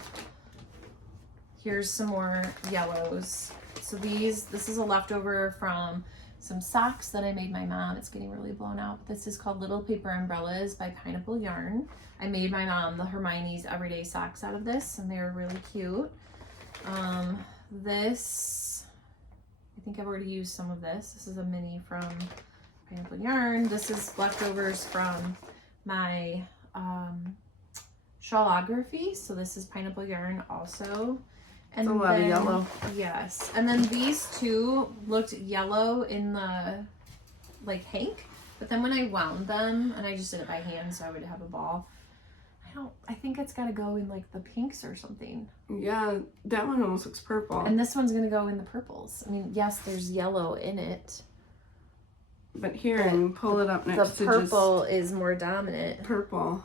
Here's some more yellows. So this is a leftover from some socks that I made my mom. It's getting really blown out. This is called Little Paper Umbrellas by Pineapple Yarn. I made my mom the Hermione's Everyday Socks out of this, and they were really cute. This, I think I've already used some of this. This is a mini from Pineapple Yarn. This is leftovers from my shawlography. So this is Pineapple Yarn also. And a lot of yellow. Yes. And then these two looked yellow in the hank. But then when I wound them, and I just did it by hand so I would have a ball, I think it's got to go in the pinks or something. Yeah, that one almost looks purple. And this one's going to go in the purples. I mean, yes, there's yellow in it. But here, and pull it up next to the purple is more dominant. Purple.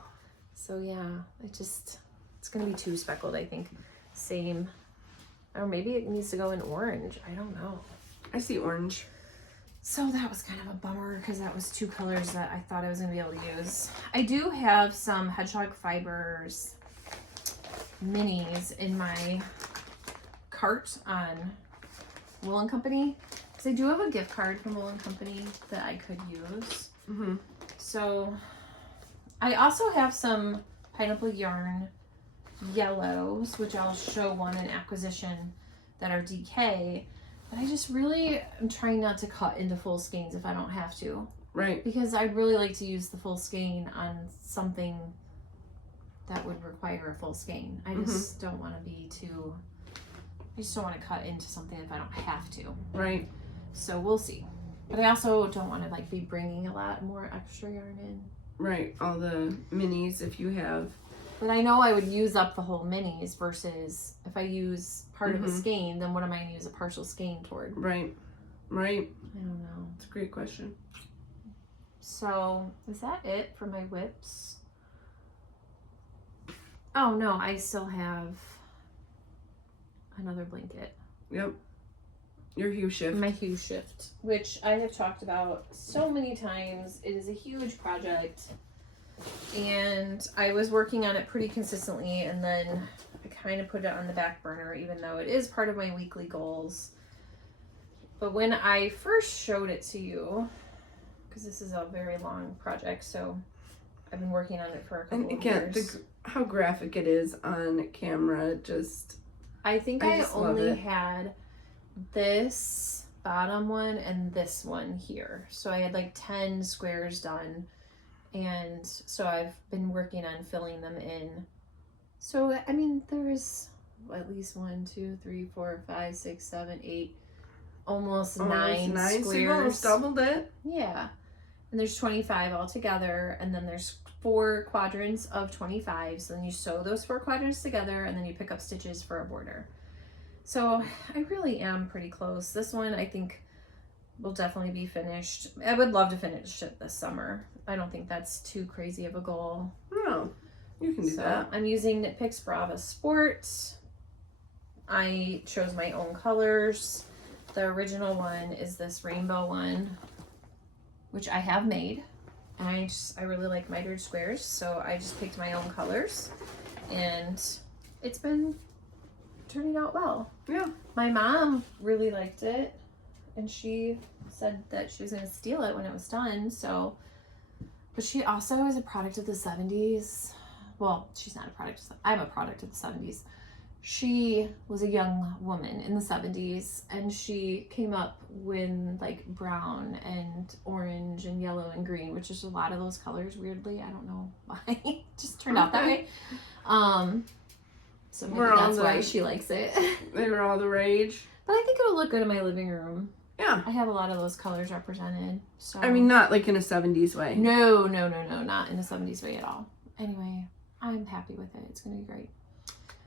So yeah, it's going to be too speckled, I think. Same. Or maybe it needs to go in orange. I don't know. I see orange. So that was kind of a bummer because that was 2 colors that I thought I was going to be able to use. I do have some hedgehog fibers minis in my cart on Wool & Company because I do have a gift card from Wool & Company that I could use. So I also have some Pineapple Yarn yellows, which I'll show one in acquisition, that are DK. But I just really am trying not to cut into full skeins if I don't have to. Right. Because I'd really like to use the full skein on something that would require a full skein. I just don't want to I just don't want to cut into something if I don't have to. Right. So we'll see. But I also don't want to be bringing a lot more extra yarn in. Right. All the minis if you have. But I know I would use up the whole minis versus if I use part of a skein, then what am I going to use a partial skein toward? Right. Right. I don't know. It's a great question. So is that it for my whips? Oh no, I still have another blanket. Yep. Your hue shift. My hue shift, which I have talked about so many times. It is a huge project. And I was working on it pretty consistently, and then I kind of put it on the back burner, even though it is part of my weekly goals. But when I first showed it to you, because this is a very long project, so I've been working on it for a couple of years. How graphic it is on camera, I think I only had this bottom one and this one here. So I had like 10 squares done. And so I've been working on filling them in. So, I mean, there's at least 1, 2, 3, 4, 5, 6, 7, 8, almost 9 squares. So you almost doubled it? Yeah. And there's 25 altogether. And then there's 4 quadrants of 25. So then you sew those 4 quadrants together and then you pick up stitches for a border. So I really am pretty close. This one I think will definitely be finished. I would love to finish it this summer. I don't think that's too crazy of a goal. No, you can do that. I'm using Knit Picks Brava Sport. I chose my own colors. The original one is this rainbow one, which I have made. And I really like mitered squares, so I just picked my own colors. And it's been turning out well. Yeah. My mom really liked it, and she said that she was going to steal it when it was done. So, but she also is a product of the 70s. Well, she's not a product. I'm a product of the 70s. She was a young woman in the 70s, and she came up when like brown and orange and yellow and green, which is a lot of those colors. Weirdly, I don't know why. It just turned out that way. So maybe that's why she likes it. They were all the rage. But I think it'll look good in my living room. Yeah. I have a lot of those colors represented. So I mean, not like in a 70s way. No, not in a 70s way at all. Anyway, I'm happy with it. It's going to be great.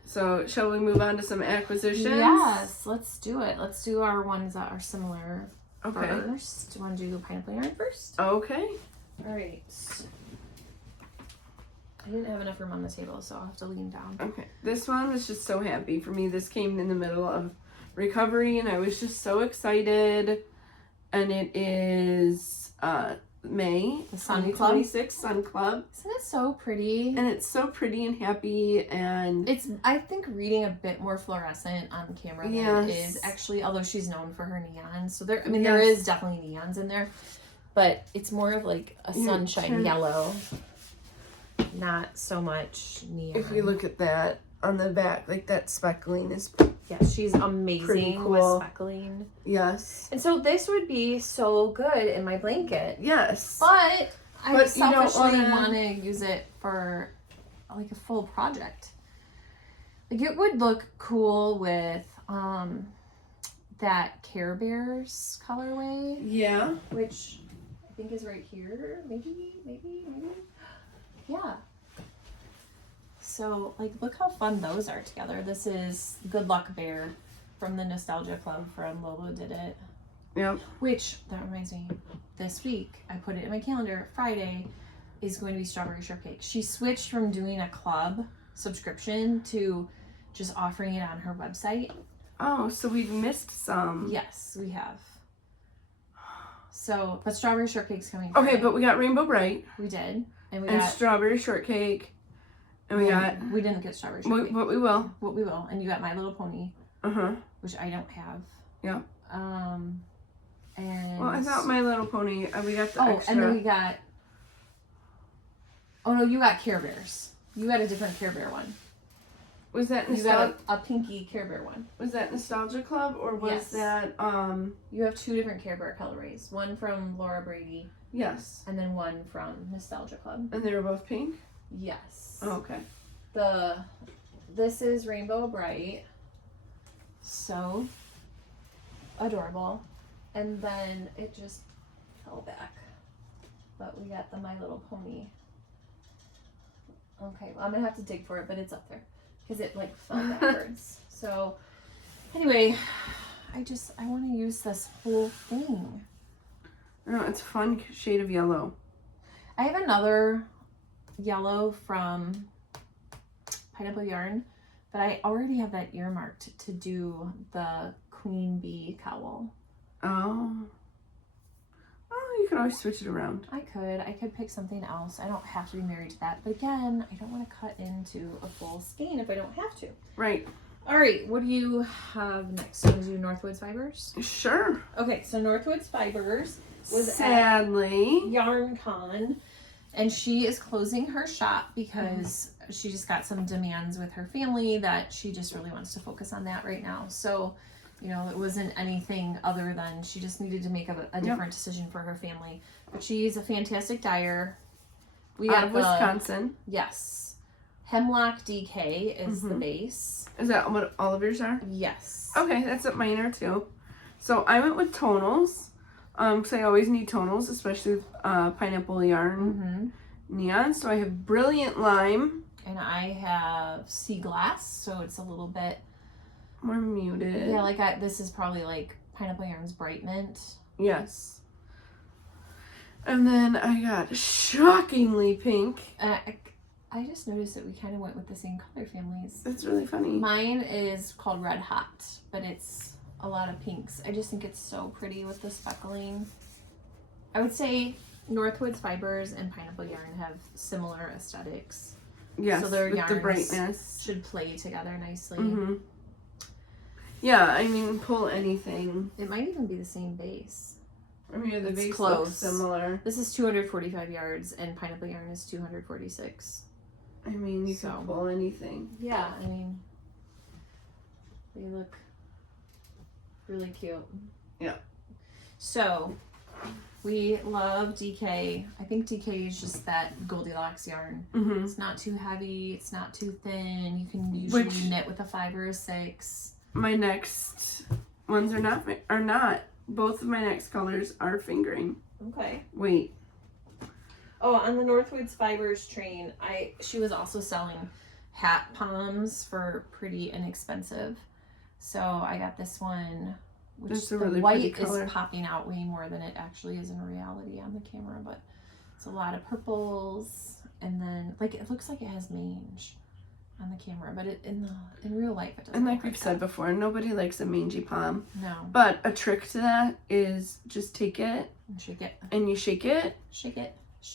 So, shall we move on to some acquisitions? Yes, let's do it. Let's do our ones that are similar first. Do you want to do pineapple yarn first? Okay. All right. I didn't have enough room on the table, so I'll have to lean down. Okay. This one was just so happy for me. This came in the middle of recovery, and I was just so excited. And it is May, the Sun Club. 2026 Sun Club. Isn't it so pretty? And it's so pretty and happy, and it's, I think, reading a bit more fluorescent on camera than it is actually, although she's known for her neons. So there, I mean, there is definitely neons in there, but it's more of like a sunshine yellow, not so much neon. If you look at that on the back, like that speckling is she's amazing cool. with speckling. Yes. And so this would be so good in my blanket. Yes. But I selfishly want to use it for like a full project. Like it would look cool with that Care Bears colorway. Yeah. Which I think is right here. Maybe. Yeah. So, like, look how fun those are together. This is Good Luck Bear from the Nostalgia Club from Lolo Did It. Yep. Which, that reminds me, this week, I put it in my calendar, Friday is going to be Strawberry Shortcake. She switched from doing a club subscription to just offering it on her website. Oh, so we've missed some. Yes, we have. So, but Strawberry Shortcake's coming. Okay, Friday. but we got Rainbow Bright. We did. And we got Strawberry Shortcake. And we didn't get Strawberry Shortcake. But we will. What we will. And you got My Little Pony. Which I don't have. Yeah. And well, I thought My Little Pony. We got the extra. And then we got. Oh no, you got Care Bears. You got a different Care Bear one. Was that you got a pinky Care Bear one? Was that Nostalgia Club or was that You have 2 different Care Bear colorways. One from Laura Brady. Yes. And then one from Nostalgia Club. And they were both pink? Yes. Oh, okay. This is Rainbow Bright. So adorable. And then it just fell back. But we got the My Little Pony. Okay, well, I'm gonna have to dig for it, but it's up there. Because it like fell backwards. So anyway, I want to use this whole thing. No, it's a fun shade of yellow. I have another yellow from Pineapple Yarn, but I already have that earmarked to do the queen bee cowl. Oh. Oh, you could always switch it around. I could pick something else. I don't have to be married to that. But again, I don't want to cut into a full skein if I don't have to. Right. All right, what do you have next? Want to do Northwoods Fibers? Sure. Okay, so Northwoods Fibers was sadly at Yarn Con, and she is closing her shop because she just got some demands with her family that she just really wants to focus on that right now. So, you know, it wasn't anything other than she just needed to make a different decision for her family. But she's a fantastic dyer. We got Wisconsin. Yes. Hemlock DK is the base. Is that what all of yours are? Yes. Okay, that's what mine are too. So I went with tonals, because I always need tonals, especially with Pineapple Yarn neon. So I have Brilliant Lime. And I have Sea Glass, so it's a little bit more muted. Yeah, like this is probably like Pineapple Yarn's Bright Mint. Yes. And then I got Shockingly Pink. I just noticed that we kind of went with the same color families. That's really funny. Mine is called Red Hot, but it's a lot of pinks. I just think it's so pretty with the speckling. I would say Northwoods Fibers and Pineapple Yarn have similar aesthetics. Yes, so their with the brightness should play together nicely. Yeah, I mean, pull anything. It might even be the same base. I mean, the base close. looks similar. This is 245 yards, and Pineapple Yarn is 246. I mean, you can pull anything. Yeah, I mean, they look really cute. Yeah. So, we love DK. I think DK is just that Goldilocks yarn. It's not too heavy. It's not too thin. You can usually knit with a 5 or a 6. My next ones are not. Both of my next colors are fingering. Okay. Wait. Oh, on the Northwoods Fibers train, she was also selling hat palms for pretty inexpensive. So I got this one, which That's the a really white pretty color. is popping out way more than it actually is in reality on the camera, but it's a lot of purples, and then like it looks like it has mange on the camera, but in real life it doesn't. And like we've said before, nobody likes a mangy palm. No. But a trick to that is just take it and shake it, and you shake it,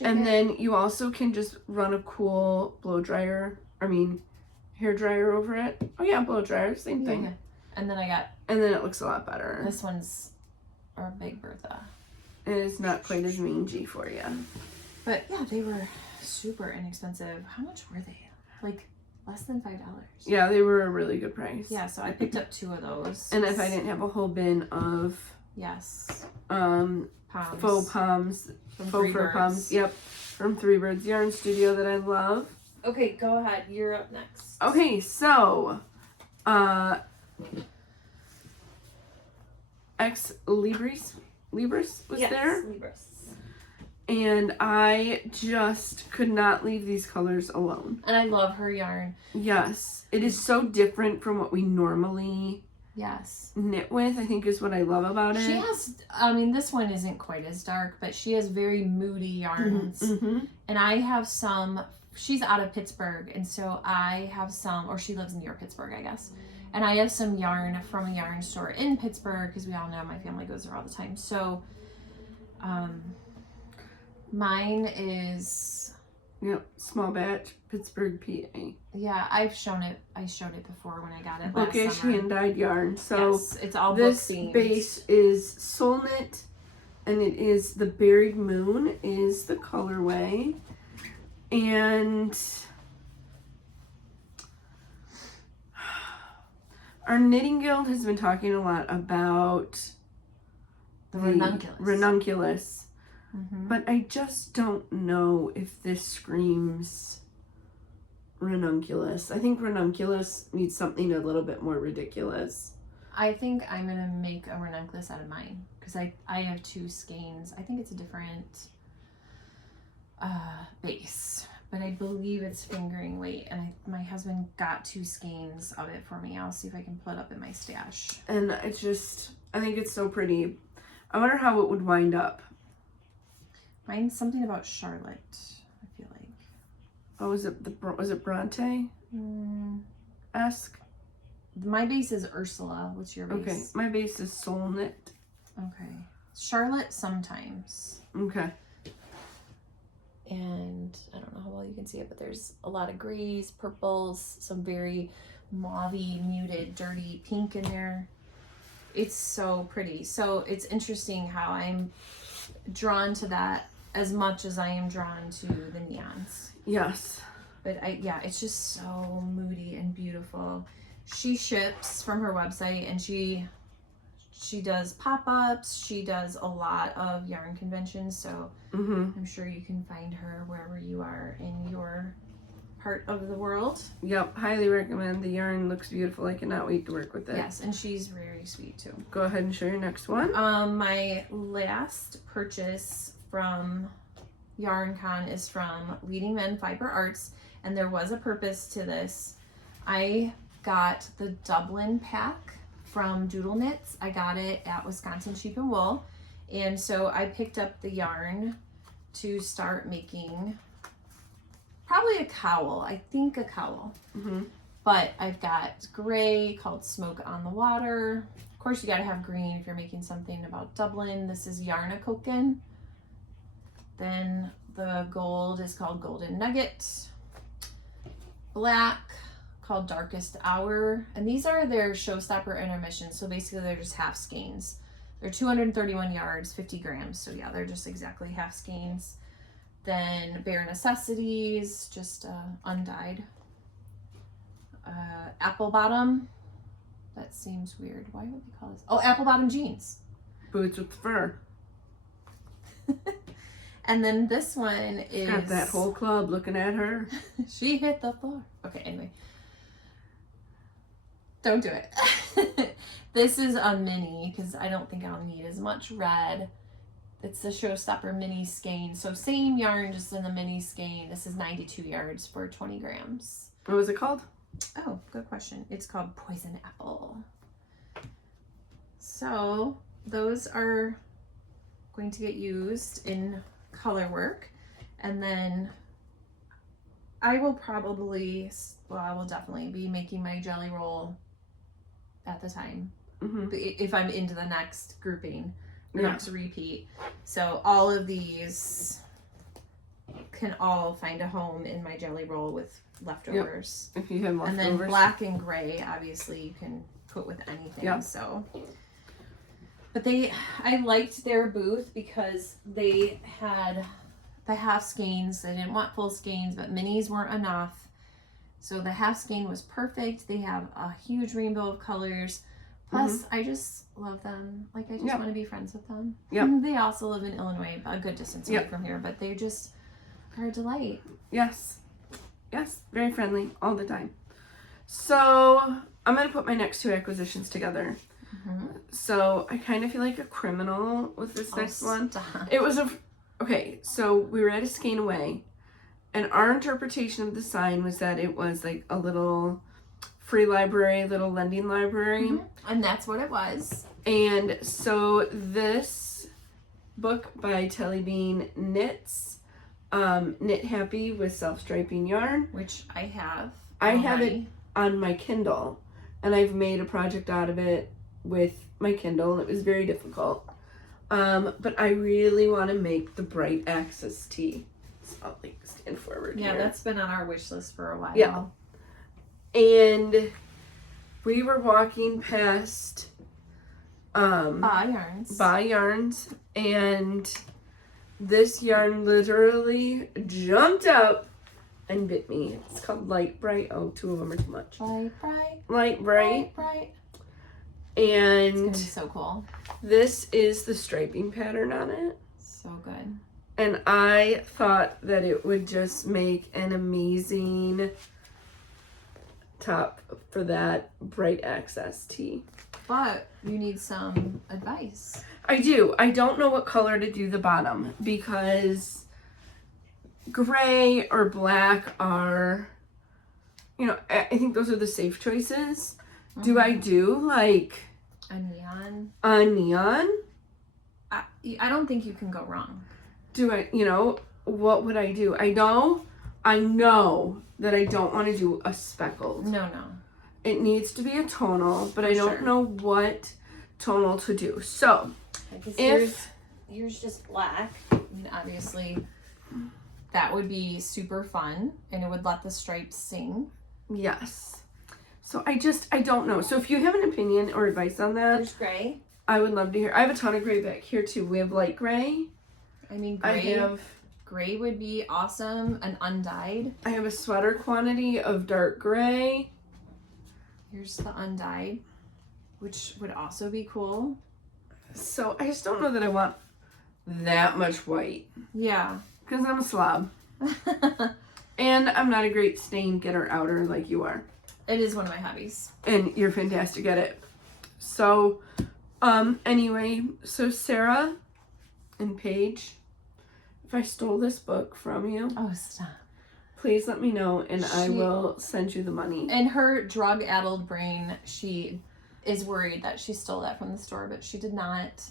and then you also can just run a cool hair dryer over it. Oh yeah, blow dryer, same thing. Yeah. And then then it looks a lot better. This one's our Big Bertha. And it's not quite as mangy for you. But yeah, they were super inexpensive. How much were they? Like less than $5. Yeah, they were a really good price. Yeah, so I picked up 2 of those. And if I didn't have a whole bin of palms. Faux palms, faux fur palms, from Three Birds Yarn Studio that I love. Okay, go ahead. You're up next. Okay, so Ex Libris was there. Libris. And I just could not leave these colors alone. And I love her yarn. Yes. It is so different from what we normally knit with, I think is what I love about it. She has, this one isn't quite as dark, but she has very moody yarns. And I have some, she's out of Pittsburgh, and so I have some, or she lives near Pittsburgh, I guess. And I have some yarn from a yarn store in Pittsburgh, because we all know my family goes there all the time. So, mine is... Yep, small batch, Pittsburgh, PA. Yeah, I showed it before when I got it Bookish last summer. hand-dyed yarn. So yes, it's all this book themed. Base is Soul Knit, and it is the Buried Moon is the colorway. And our Knitting Guild has been talking a lot about the ranunculus. But I just don't know if this screams ranunculus. I think ranunculus needs something a little bit more ridiculous. I think I'm going to make a ranunculus out of mine, because I have 2 skeins. I think it's a different base, but I believe it's fingering weight, and my husband got 2 skeins of it for me. I'll see if I can pull it up in my stash. And I think it's so pretty. I wonder how it would wind up. Mine's something about Charlotte, I feel like. Oh, was it Bronte? Esque? My base is Ursula. What's your base? Okay, my base is Soul Knit. Okay. Charlotte sometimes. Okay. And I don't know how well you can see it, but there's a lot of grays, purples, some very mauve-y, muted, dirty pink in there. It's so pretty. So it's interesting how I'm drawn to that as much as I am drawn to the neons. Yes. But it's just so moody and beautiful. She ships from her website, and she does pop-ups. She does a lot of yarn conventions, so I'm sure you can find her wherever you are in your part of the world. Yep, highly recommend. The yarn looks beautiful. I cannot wait to work with it. Yes, and she's very sweet too. Go ahead and show your next one. My last purchase from YarnCon is from Leading Men Fiber Arts, and there was a purpose to this. I got the Dublin pack from Doodle Knits. I got it at Wisconsin Sheep and Wool, and so I picked up the yarn to start making probably a cowl. I think a cowl. But I've got gray called Smoke on the Water. Of course, you got to have green if you're making something about Dublin. This is Yarnakoken. Then the gold is called Golden Nugget. Black called Darkest Hour. And these are their showstopper intermissions. So basically they're just half skeins. They're 231 yards, 50 grams. So yeah, they're just exactly half skeins. Then Bare Necessities, just undyed. Apple Bottom. That seems weird. Why would they call this? Oh, Apple Bottom jeans. Boots with fur. And then this one is... Got that whole club looking at her. She hit the floor. Okay, anyway. Don't do it. This is a mini, because I don't think I'll need as much red. It's the Showstopper mini skein. So same yarn, just in the mini skein. This is 92 yards for 20 grams. What was it called? Oh, good question. It's called Poison Apple. So those are going to get used in color work. And then I will definitely be making my jelly roll at the time. If I'm into the next grouping, the next repeat. So all of these can all find a home in my jelly roll with leftovers. If you have leftovers. And then black and gray, obviously you can put with anything. So, but I liked their booth because they had the half skeins. They didn't want full skeins, but minis weren't enough. So the half skein was perfect. They have a huge rainbow of colors. Plus, I just love them. Like, I just want to be friends with them. They also live in Illinois, a good distance away from here, but they just are a delight. Yes, very friendly all the time. So I'm gonna put my next two acquisitions together. So I kind of feel like a criminal with this next one. It was okay. So we were at a skein away, and our interpretation of the sign was that it was like a little free library, little lending library, and that's what it was. And so this book by Telly Bean Knits. Knit Happy with self-striping yarn, which I have. I have it on my Kindle, and I've made a project out of it with my Kindle. It was very difficult, but I really want to make the Bright Access tee. So I'll like stand forward here. That's been on our wish list for a while. Yeah, and we were walking past Buy Yarns, and this yarn literally jumped up and bit me. It's called Light Bright. Oh, two of them are too much. Light Bright. And it's gonna be so cool. This is the striping pattern on it. So good. And I thought that it would just make an amazing top for that Bright Access tee. But you need some advice. I do. I don't know what color to do the bottom because gray or black are, I think those are the safe choices. Do I do like a neon? A neon? I don't think you can go wrong. what would I do? I know that I don't want to do a speckled. No. It needs to be a tonal, but I Sure. don't know what tonal to do. So, here's just black. I mean, obviously, that would be super fun, and it would let the stripes sing. Yes. So I don't know. So if you have an opinion or advice on that, There's gray. I would love to hear. I have a ton of gray back here too. We have light gray. I mean, gray would be awesome. An undyed. I have a sweater quantity of dark gray. Here's the undyed, which would also be cool. So I just don't know that I want that much white. Yeah. Because I'm a slob. And I'm not a great stain getter outer like you are. It is one of my hobbies. And you're fantastic at it. So, anyway, so Sarah and Paige, if I stole this book from you, Oh, stop. please let me know and I will send you the money. In her drug-addled brain, she is worried that she stole that from the store, but she did not.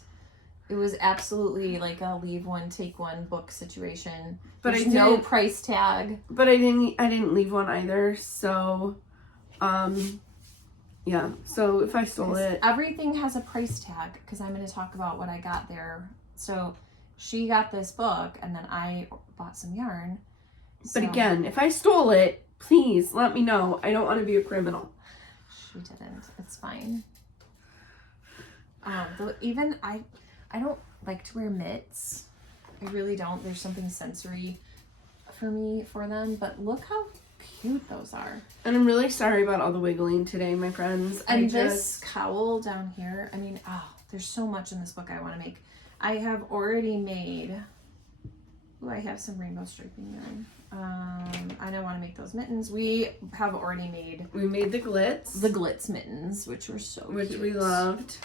It was absolutely like a leave one, take one book situation. But There's I no didn't, price tag. but I didn't leave one either. So, yeah. So if I stole it, Everything has a price tag because I'm going to talk about what I got there. So she got this book and then I bought some yarn. but again, if I stole it, please let me know. I don't want to be a criminal. She didn't. It's fine. Though even I don't like to wear mitts. I really don't. There's something sensory for me for them. But look how cute those are. And I'm really sorry about all the wiggling today, my friends. And this cowl down here. I mean, there's so much in this book I want to make. I have already made. Ooh, I have some rainbow striping yarn. I don't want to make those mittens. We have already made. We made the glitz mittens, which were so which cute. we loved.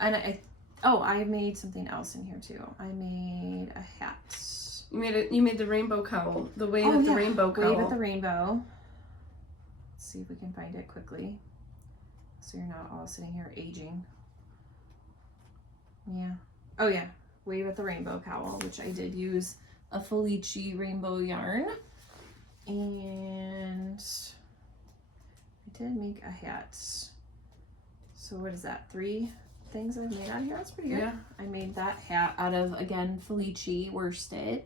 And I made something else in here too. I made a hat. You made the rainbow cowl. The wave at the rainbow cowl. Wave at the rainbow. Let's see if we can find it quickly. So you're not all sitting here aging. Yeah. Oh yeah. Wave at the rainbow cowl, which I did use a Felici rainbow yarn. And I did make a hat. So what is that? 3 things I've made out of here. That's pretty good. Yeah. I made that hat out of, again, Felici worsted.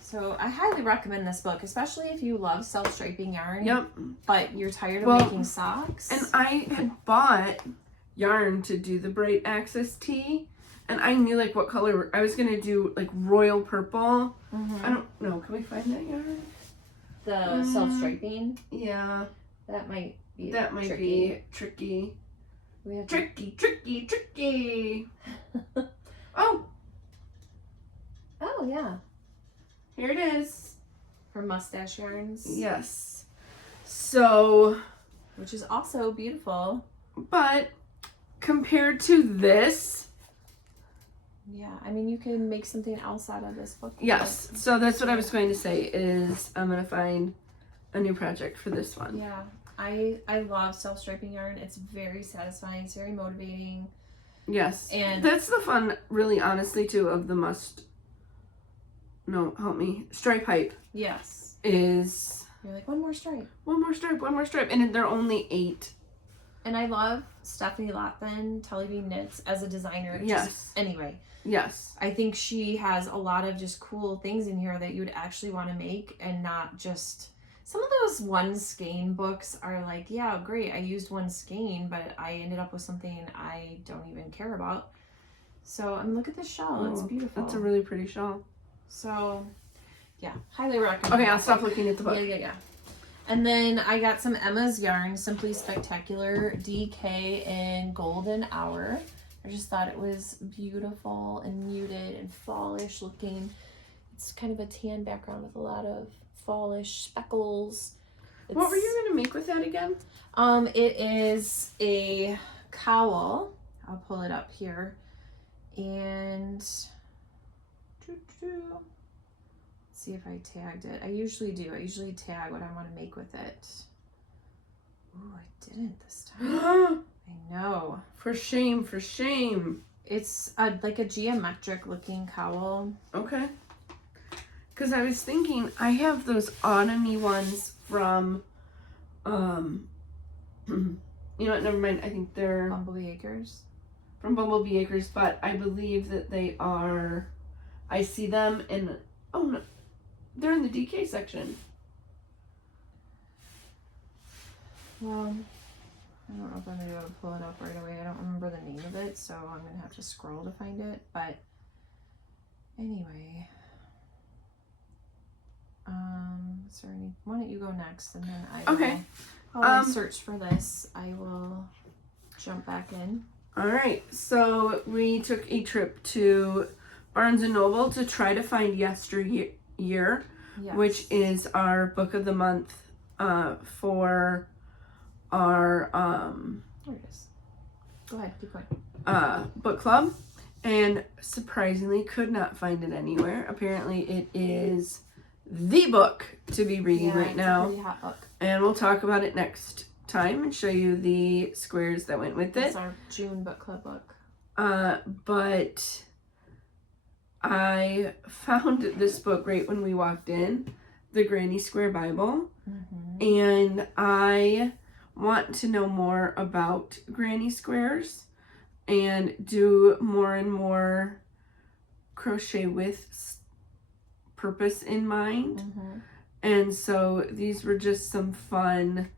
So I highly recommend this book, especially if you love self-striping yarn. Yep. But you're tired of making socks. And I had bought yarn to do the bright access tee. And I knew like what color I was gonna do, like royal purple. Mm-hmm. I don't know. Can we find that yarn? The self-striping. Yeah. That might be tricky. We have Tricky. Oh, yeah. here it is. From Mustache Yarns. Yes. So, Which is also beautiful. but compared to this, Yeah, I mean, you can make something else out of this book. yes. So that's what I was going to say is I'm going to find a new project for this one. Yeah, I love self-striping yarn. It's very satisfying. It's very motivating. Yes. And that's the fun, really, honestly, too, of the stripe hype yes. is You're like, one more stripe. one more stripe. And they're only 8. And I love Stephanie Lathan, Telly Bean Knits, as a designer. Yes. Anyway. Yes. I think she has a lot of just cool things in here that you would actually want to make and not just... Some of those one skein books are like, yeah, great, I used one skein, but I ended up with something I don't even care about. So, look at this shawl. It's beautiful. That's a really pretty shawl. So, yeah, highly recommend. Okay, I'll stop looking at the book. Yeah. And then I got some Emma's yarn, Simply Spectacular DK in Golden Hour. I just thought it was beautiful and muted and fallish looking. It's kind of a tan background with a lot of fallish speckles. What were you going to make with that again? It is a cowl. I'll pull it up here. And see if I tagged it. I usually do. I usually tag what I want to make with it. Ooh, I didn't this time. I know. For shame. It's like a geometric looking cowl. Okay. Because I was thinking, I have those autumn-y ones from, you know what, never mind. I think they're Bumblebee Acres. from Bumblebee Acres, but I believe that they are, I see them in, oh no, they're in the DK section. Well, I don't know if I'm going to be able to pull it up right away. I don't remember the name of it, so I'm going to have to scroll to find it. But anyway, is there any? Why don't you go next, and then I will, Okay. while I search for this, I will jump back in. All right, so we took a trip to Barnes & Noble to try to find Yesteryear, Yes. which is our book of the month for our There it is. Go ahead, keep going. book club, and surprisingly could not find it anywhere. Apparently it is the book to be reading right now, it's a pretty hot book. and we'll talk about it next time and show you the squares that went with it. It's our June book club book. But I found this book right when we walked in, the Granny Square Bible, and I want to know more about granny squares and do more and more crochet with purpose in mind. And so these were just some fun,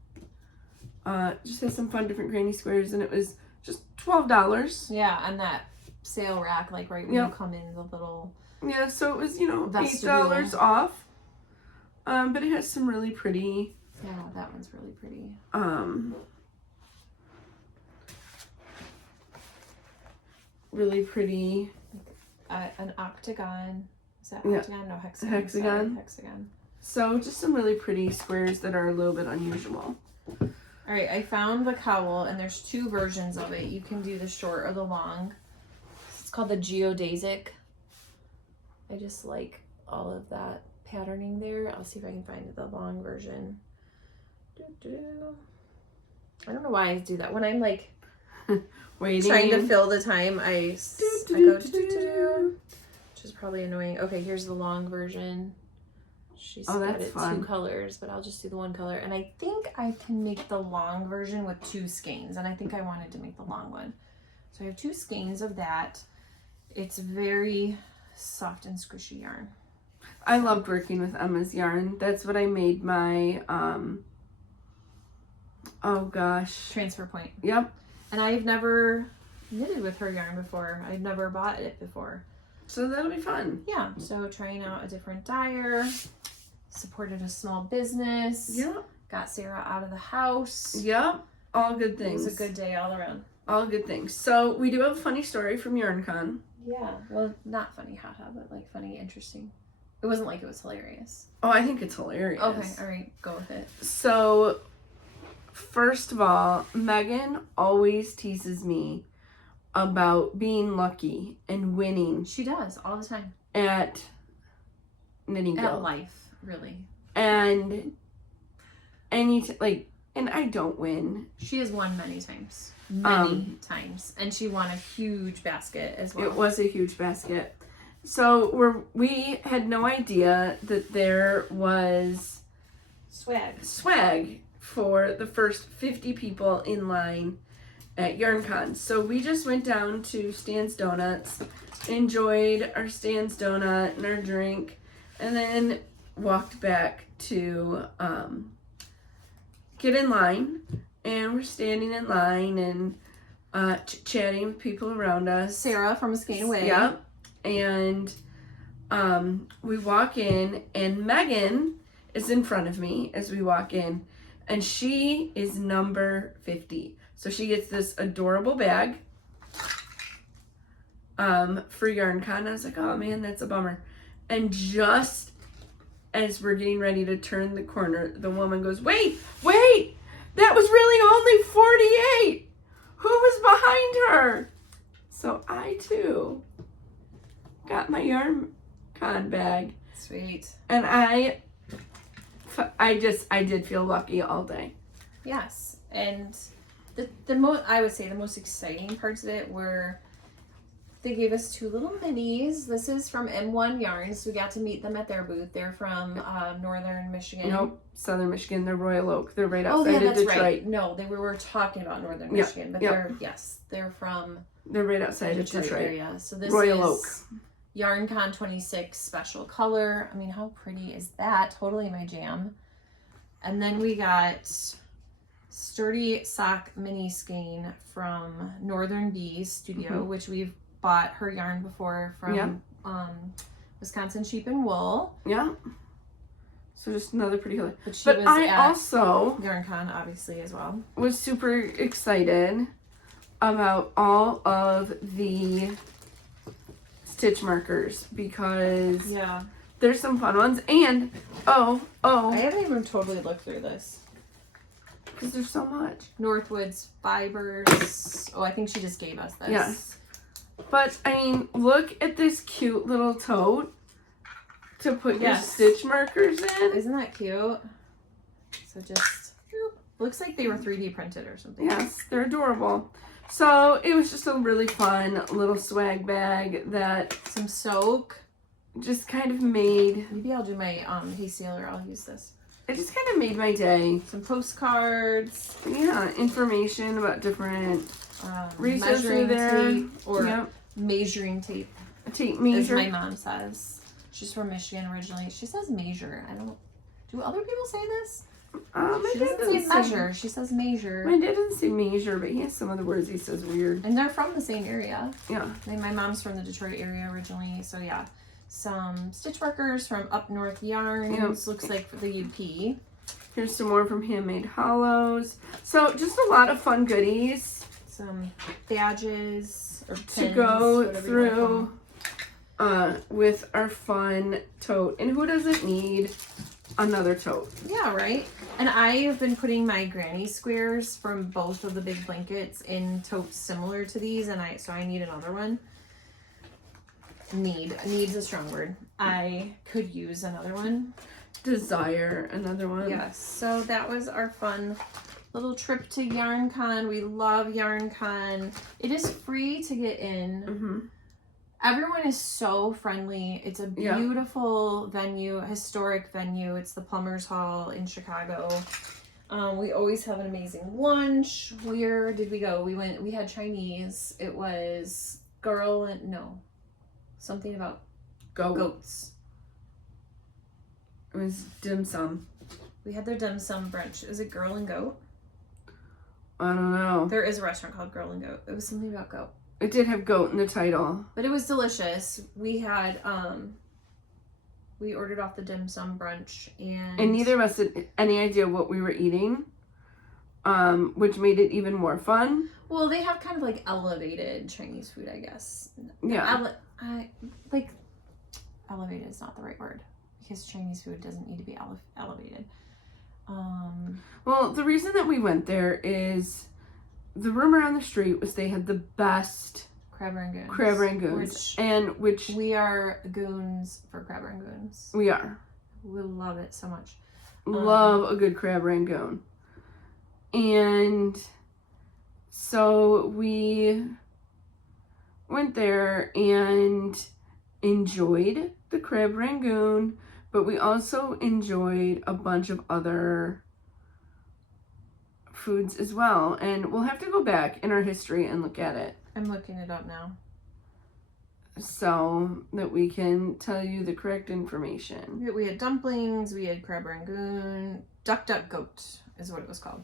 just had some fun different granny squares, and it was just $12. Yeah, and that sale rack, like right when you come in, the little Yeah, so it was, you know, vestibule. $8 off. But it has some really pretty, yeah, that one's really pretty. Really pretty. An octagon. Is that Yeah. octagon? No, hexagon. Hexagon. Sorry, hexagon. So just some really pretty squares that are a little bit unusual. All right, I found the cowl, and there's two versions of it. You can do the short or the long. It's called the geodesic. I just like all of that patterning there. I'll see if I can find the long version. I don't know why I do that. When I'm like Waiting. trying to fill the time, I go which is probably annoying. Okay, here's the long version. She's got that's it fun. 2 colors, but I'll just do the 1 color. And I think I can make the long version with 2 skeins, and I think I wanted to make the long one. So I have 2 skeins of that. It's very soft and squishy yarn. I loved working with Emma's yarn. That's what I made my, oh gosh. Transfer point. Yep. And I've never knitted with her yarn before. I've never bought it before. So that'll be fun. Yeah, so trying out a different dyer, supported a small business. Yep. Got Sarah out of the house. Yep. All good It things. was a good day all around. All good things. So we do have a funny story from YarnCon. Yeah, well, not funny, haha, but like funny, interesting. It wasn't like it was hilarious. Oh, I think it's hilarious. Okay, all right, go with it. So, first of all, Megan always teases me about being lucky and winning She does all the time. at Knitting At Guild. life, really. And and I don't win. She has won many times. Many times. And she won a huge basket as well. It was a huge basket. So we had no idea that there was swag for the first 50 people in line at YarnCon. So we just went down to Stan's Donuts, enjoyed our Stan's donut and our drink, and then walked back to get in line. And we're standing in line and chatting with people around us. Sarah from A Skein Away. Yep. And we walk in, and Megan is in front of me as we walk in, and she is number 50. So she gets this adorable bag for YarnCon. I was like, oh man, that's a bummer. And just as we're getting ready to turn the corner, the woman goes, wait, that was really only 48. Who was behind her? So I too got my YarnCon bag. Sweet. And I did feel lucky all day. Yes. And I would say the most exciting parts of it were they gave us 2 little minis. This is from M1 Yarns. We got to meet them at their booth. They're from Northern Michigan. Nope, Southern Michigan. They're Royal Oak. They're right outside of Detroit. Right. No, we were talking about Northern Michigan, but they're from. They're right outside the of Detroit area. So this Royal is Oak. YarnCon 26 special color. I mean, how pretty is that? Totally my jam. And then we got Sturdy Sock Mini Skein from Northern Bee Studio, which we've bought her yarn before from Wisconsin Sheep and Wool. Yeah. So just another pretty color. But I also YarnCon obviously as well. Was super excited about all of the stitch markers because there's some fun ones, and I haven't even totally looked through this because there's so much. Northwoods Fibers. Oh, I think she just gave us this. Yes, but I mean, look at this cute little tote to put your stitch markers in. Isn't that cute? So just looks like they were 3D printed or something. Yes, they're adorable. So it was just a really fun little swag bag that some soak just kind of made. Maybe I'll do my Hey Sailor. I'll use this. It just kind of made my day. Some postcards. Yeah, information about different measuring there. tape or measuring tape. Tape measure. As my mom says. She's from Michigan originally. She says measure. Do other people say this? She doesn't say measure. She says measure. My dad doesn't say measure, but he has some other words he says weird. And they're from the same area. Yeah. My mom's from the Detroit area originally, so yeah. Some stitch markers from Up North Yarns. Looks like for the UP. Here's some more from Handmade Hollows. So just a lot of fun goodies. Some badges or pins, to go through with our fun tote. And who doesn't need another tote? Yeah, right. And I have been putting my granny squares from both of the big blankets in totes similar to these, and so I need another one. Needs a strong word. I could use another one. Desire another one. Yes. So that was our fun little trip to YarnCon. We love YarnCon. It is free to get in. Mm-hmm. Everyone is so friendly. It's a beautiful venue, historic venue. It's the Plumbers Hall in Chicago. We always have an amazing lunch. Where did we go? We had Chinese. It was something about goats. It was dim sum. We had their dim sum brunch. Is it Girl and Goat? I don't know. There is a restaurant called Girl and Goat. It was something about goat. It did have goat in the title. But it was delicious. We had, we ordered off the dim sum brunch and neither of us had any idea what we were eating, which made it even more fun. Well, they have kind of like elevated Chinese food, I guess. Yeah. Elevated is not the right word because Chinese food doesn't need to be elevated. Well, the reason that we went there is the rumor on the street was they had the best crab rangoons. Crab rangoons, which we are goons for crab rangoons. We are. We love it so much. Love a good crab rangoon. And so we went there and enjoyed the crab rangoon, but we also enjoyed a bunch of other foods as well, and we'll have to go back in our history and look at it. I'm looking it up now so that we can tell you the correct information. We had dumplings, we had crab rangoon, duck goat is what it was called.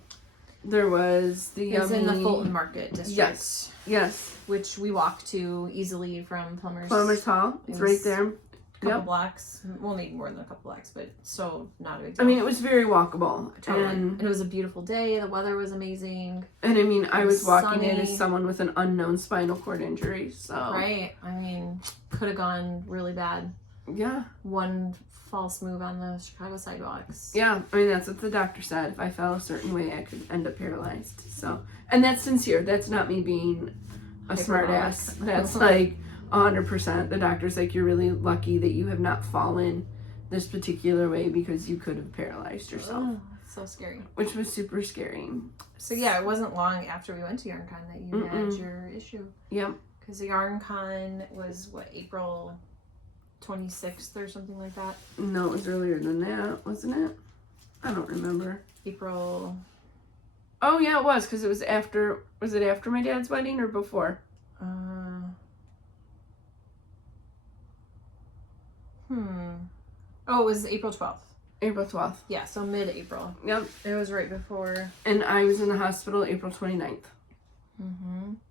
There was it was in the Fulton Market district. Yes. Which we walked to easily from Plumbers Hall. It's right there. Couple blocks. Well, maybe more than a couple blocks, but so not a big deal. I mean, it was very walkable. Totally. And it was a beautiful day. The weather was amazing. And I mean, I was walking in as someone with an unknown spinal cord injury, so. Right. I mean, could have gone really bad. Yeah. One false move on the Chicago sidewalks. Yeah. I mean, that's what the doctor said. If I fell a certain way, I could end up paralyzed. So, and that's sincere. That's not me being a smart ass. That's like 100%. The doctor's like, you're really lucky that you have not fallen this particular way because you could have paralyzed yourself. Oh, so scary. Which was super scary. So yeah, it wasn't long after we went to YarnCon that you had your issue. Yep. Because the Yarn Con was, what, April 26th or something like that? No, it was earlier than that, wasn't it? I don't remember. April... Oh, yeah, it was, because it was after... Was it after my dad's wedding or before? Oh, it was April 12th. April 12th. Yeah, so mid-April. Yep. It was right before. And I was in the hospital April 29th.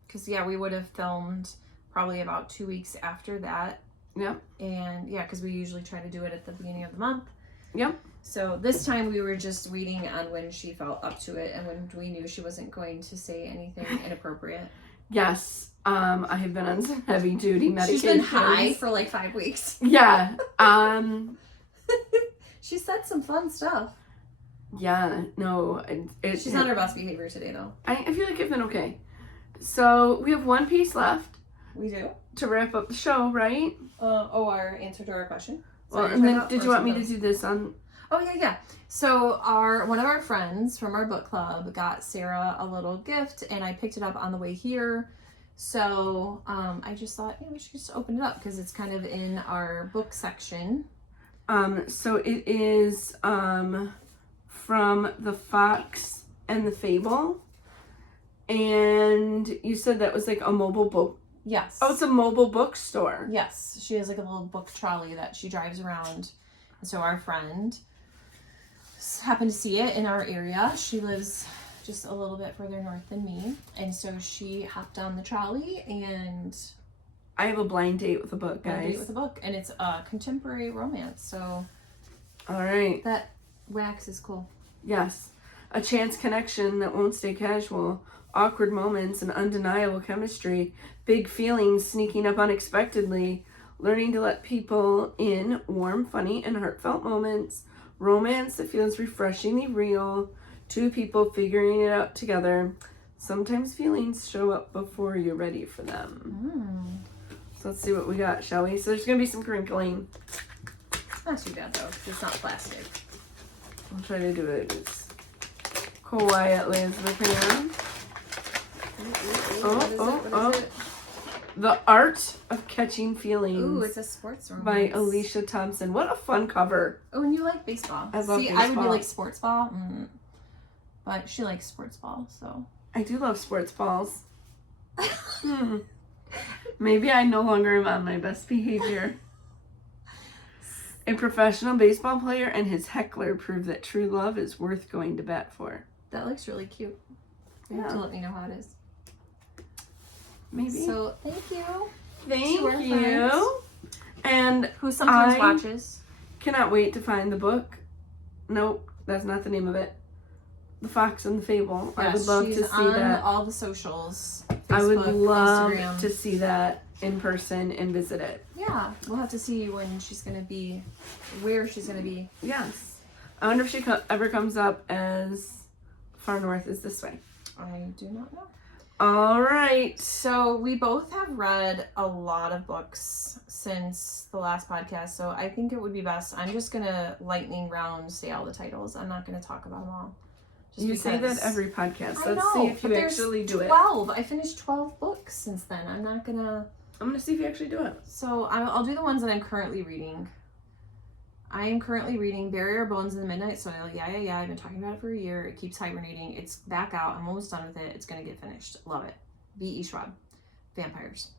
Because, yeah, we would have filmed probably about 2 weeks after that. Yep. And, yeah, because we usually try to do it at the beginning of the month. Yep. So this time we were just reading on when she felt up to it and when we knew she wasn't going to say anything inappropriate. Yes. I have been on some heavy duty medications. She's been high for like 5 weeks. Yeah. She said some fun stuff. Yeah. No. She's on her best behavior today, though. I feel like I've been okay. So we have one piece left. We do. To wrap up the show, right? Our answer to our question. Well, and then did you want me to do this on? Oh, yeah. So one of our friends from our book club got Sarah a little gift, and I picked it up on the way here. So I just thought, we should just open it up because it's kind of in our book section. So it is from The Fox and the Fable. And you said that was like a mobile book. Yes. Oh, it's a mobile bookstore. Yes. She has like a little book trolley that she drives around. And so our friend happened to see it in our area. She lives just a little bit further north than me. And so she hopped on the trolley and... I have a blind date with a book, guys. Blind date with a book. And it's a contemporary romance. So... All right. That wax is cool. Yes. A chance connection that won't stay casual. Awkward moments and undeniable chemistry. Big feelings sneaking up unexpectedly. Learning to let people in. Warm, funny, and heartfelt moments. Romance that feels refreshingly real. Two people figuring it out together. Sometimes feelings show up before you're ready for them. So let's see what we got, shall we? So there's going to be some crinkling. Not too bad, though, because it's not plastic. I'll try to do it as quietly as we can. What is it? The Art of Catching Feelings. Ooh, it's a sports romance. By Alicia Thompson. What a fun cover. Oh, and you like baseball. I love baseball. I would be like sports ball. But she likes sports ball, so. I do love sports balls. Maybe I no longer am on my best behavior. A professional baseball player and his heckler prove that true love is worth going to bat for. That looks really cute. You have to let me know how it is. Maybe. So, thank you. Thank you. And who sometimes watches. Cannot wait to find the book. Nope, that's not the name of it. The Fox and the Fable. Yes, I would love to see that. All the socials. Facebook, I would love Instagram. to see that in person and visit it. Yeah, we'll have to see when she's going to be, where she's going to be. Yes. I wonder if she ever comes up as far north as this way. I do not know. All right. So we both have read a lot of books since the last podcast, so I think it would be best. I'm just going to lightning round say all the titles. I'm not going to talk about them all. You say that every podcast. I Let's know, see if you actually do 12. I finished 12 books since then. I'm going to see if you actually do it. So I'll do the ones that I'm currently reading. I am currently reading Bury Our Bones in the Midnight Soil. Yeah. I've been talking about it for a year. It keeps hibernating. It's back out. I'm almost done with it. It's going to get finished. Love it. B.E. Schwab. Vampires.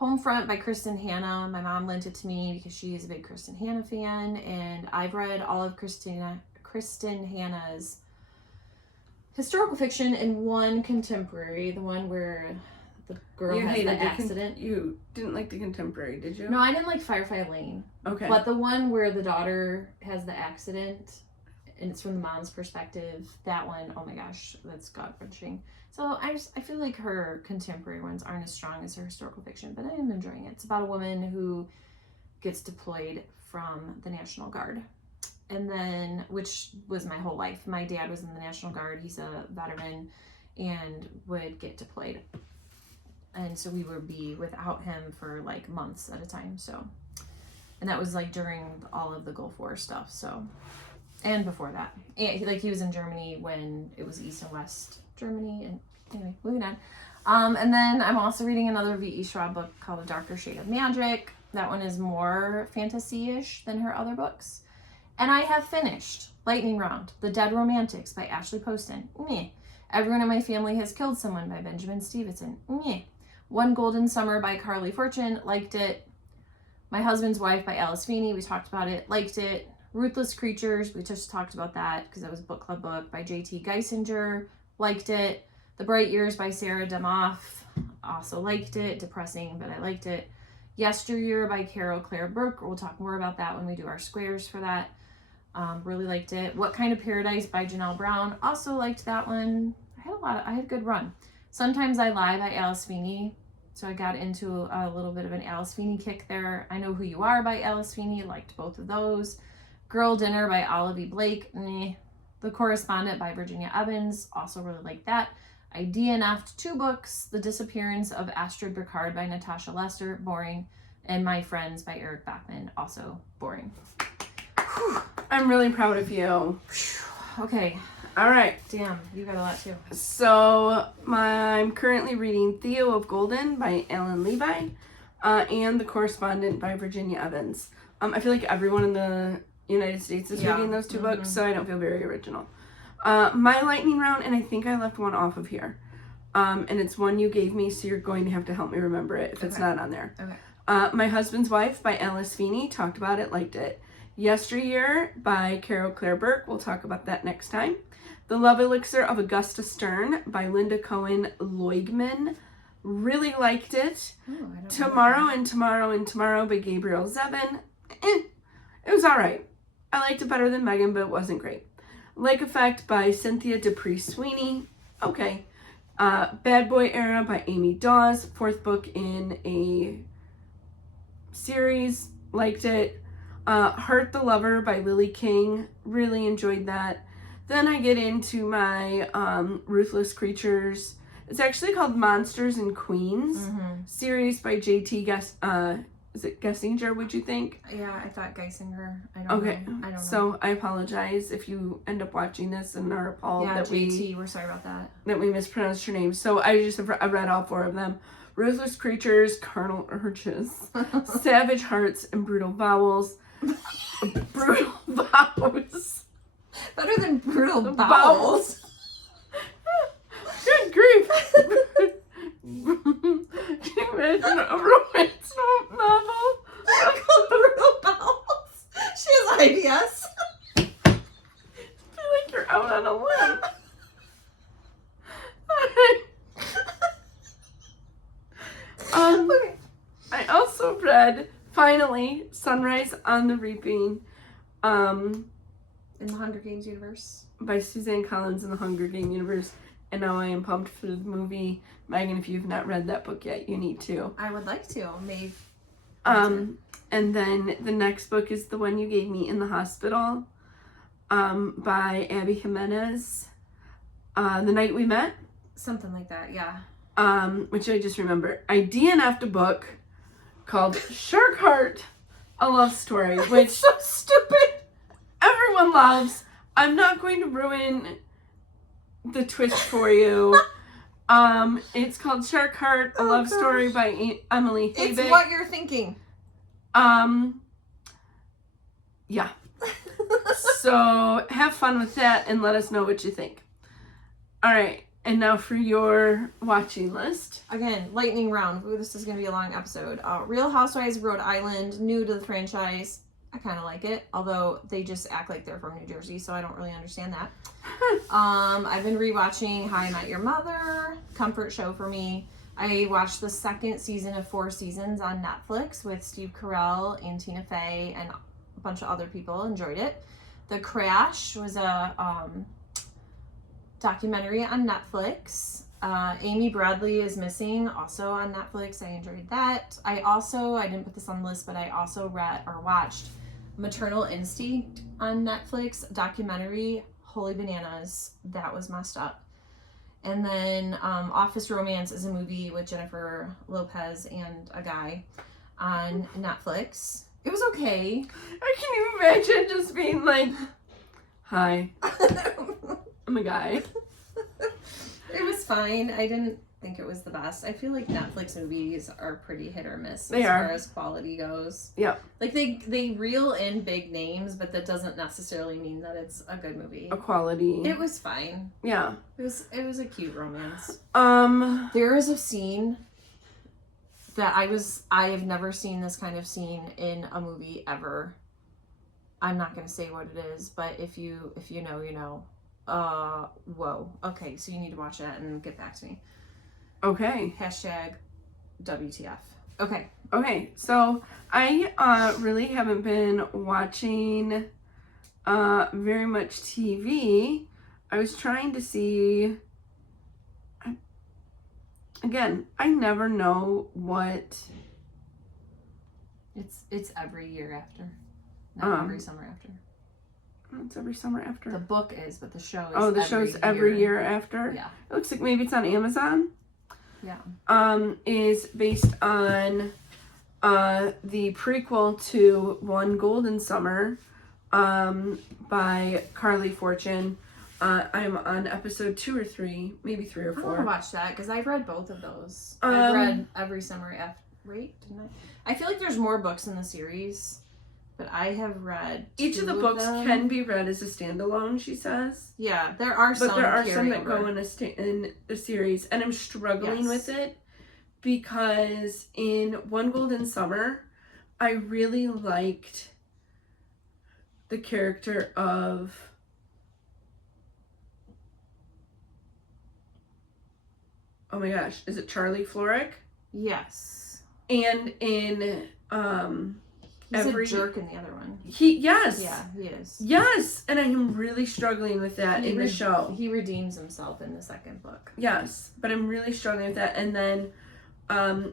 Homefront by Kristen Hanna. My mom lent it to me because she is a big Kristen Hanna fan. And I've read all of Kristen Hanna's historical fiction and one contemporary. The one where the girl has the accident. You didn't like the contemporary, did you? No, I didn't like Firefly Lane. Okay. But the one where the daughter has the accident and it's from the mom's perspective, that one, oh my gosh, that's gut-wrenching. So I feel like her contemporary ones aren't as strong as her historical fiction, but I am enjoying it. It's about a woman who gets deployed from the National Guard. And then, which was my whole life. My dad was in the National Guard. He's a veteran and would get deployed. And so we would be without him for like months at a time. So, and that was like during all of the Gulf War stuff. So, and before that, and he was in Germany when it was East and West Germany. And anyway, moving on. And then I'm also reading another V.E. Schwab book called A Darker Shade of Magic. That one is more fantasy-ish than her other books. And I have finished Lightning Round, The Dead Romantics by Ashley Poston. Meh. Everyone in My Family Has Killed Someone by Benjamin Stevenson. Meh. One Golden Summer by Carly Fortune. Liked it. My Husband's Wife by Alice Feeney. We talked about it. Liked it. Ruthless Creatures. We just talked about that because that was a book club book by J.T. Geisinger. Liked it. The Bright Years by Sarah Demoff. Also liked it. Depressing, but I liked it. Yesteryear by Carol Claire Burke. We'll talk more about that when we do our squares for that. Really liked it. What Kind of Paradise by Janelle Brown. Also liked that one. I had a good run. Sometimes I Lie by Alice Feeney. So I got into a little bit of an Alice Feeney kick there. I Know Who You Are by Alice Feeney. Liked both of those. Girl Dinner by Olivia Blake. Meh. The Correspondent by Virginia Evans. Also really liked that. I DNF'd 2 books. The Disappearance of Astrid Ricard by Natasha Lester. Boring. And My Friends by Eric Bachman. Also boring. Whew. I'm really proud of you. Okay. All right. Damn, you got a lot too. So I'm currently reading Theo of Golden by Alan Levi and The Correspondent by Virginia Evans. I feel like everyone in the United States is reading those 2 books, so I don't feel very original. My Lightning Round, and I think I left one off of here. And it's one you gave me, so you're going to have to help me remember it if it's not on there. Okay. My Husband's Wife by Alice Feeney. Talked about it, liked it. Yesteryear by Carol Claire Burke. We'll talk about that next time. The Love Elixir of Augusta Stern by Linda Cohen Leugman. Really liked it. Ooh, I don't Tomorrow and Tomorrow and Tomorrow by Gabrielle Zevin. It was alright. I liked it better than Megan, but it wasn't great. Lake Effect by Cynthia Dupree Sweeney. Okay. Bad Boy Era by Amy Dawes. 4th book in a series. Liked it. Hurt the Lover by Lily King. Really enjoyed that. Then I get into my Ruthless Creatures. It's actually called Monsters and Queens series by J.T. Is it Gessinger, would you think? Yeah, I thought Geisinger. I don't know. I don't know. So I apologize if you end up watching this and are appalled that JT, we're sorry about that. That we mispronounced your name. So I read all 4 of them. Ruthless Creatures, Carnal Urges, Savage Hearts, and Brutal Vowels. Brutal Vows. Better than Brutal Bowels. Good grief. Can you imagine a romance novel? Called Brutal Bowels. She has IBS. I feel like you're out on a limb. Okay. I also read, finally, Sunrise on the Reaping. In the Hunger Games universe. By Suzanne Collins in the Hunger Game universe. And now I am pumped for the movie. Megan, if you've not read that book yet, you need to. I would like to. Maybe. And then the next book is the one you gave me, In the Hospital, by Abby Jimenez. The Night We Met. Something like that, yeah. Which I just remember. I DNF'd a book called Shark Heart, a love story, which so stupid. Everyone loves. I'm not going to ruin the twist for you. It's called Shark Heart, a love story by Emily Habig. It's what you're thinking. Yeah. So have fun with that and let us know what you think. All right. And now for your watching list. Again, lightning round. Ooh, this is going to be a long episode. Real Housewives of Rhode Island, new to the franchise. I kind of like it, although they just act like they're from New Jersey, so I don't really understand that. I've been rewatching How I Met Your Mother, comfort show for me. I watched the 2nd season of 4 seasons on Netflix with Steve Carell and Tina Fey and a bunch of other people. Enjoyed it. The Crash was a documentary on Netflix. Amy Bradley is Missing, also on Netflix. I enjoyed that. I didn't put this on the list, but I also read or watched Maternal Instinct on Netflix, documentary. Holy bananas, that was messed up. And then Office Romance is a movie with Jennifer Lopez and a guy on Netflix. It was okay. Can you imagine just being like, hi, I'm a guy. It was fine. I didn't think it was the best. I feel like Netflix movies are pretty hit or miss They as are. far as quality goes. Yeah. Like they reel in big names, but that doesn't necessarily mean that it's a good movie. A quality. It was fine. Yeah. It was a cute romance. There is a scene that I have never seen this kind of scene in a movie ever. I'm not gonna say what it is, but if you know, you know. Whoa. Okay, so you need to watch that and get back to me. Okay. Hashtag WTF. Okay. Okay, so I really haven't been watching very much TV. I was trying to see. Again, I never know what. It's every year after, not every summer after. It's every summer after. The book is, but the show is. Oh, the show's every year after. Yeah. It looks like maybe it's on Amazon. Yeah. Is based on the prequel to One Golden Summer by Carly Fortune. I'm on episode 2 or 3, maybe 3 or 4. I want to watch that because I've read both of those. I've read Every Summer After. Wait, didn't I? I feel like there's more books in the series, but I have read each of the books can be read as a standalone, she says. Yeah, there are some. But there are some that go in a series, and I'm struggling with it because in One Golden Summer, I really liked the character of. Oh my gosh, is it Charlie Florek? Yes. And in He's a jerk in the other one. Yes. Yeah, he is. Yes, and I am really struggling with that in the show. He redeems himself in the second book. Yes, but I'm really struggling with that. And then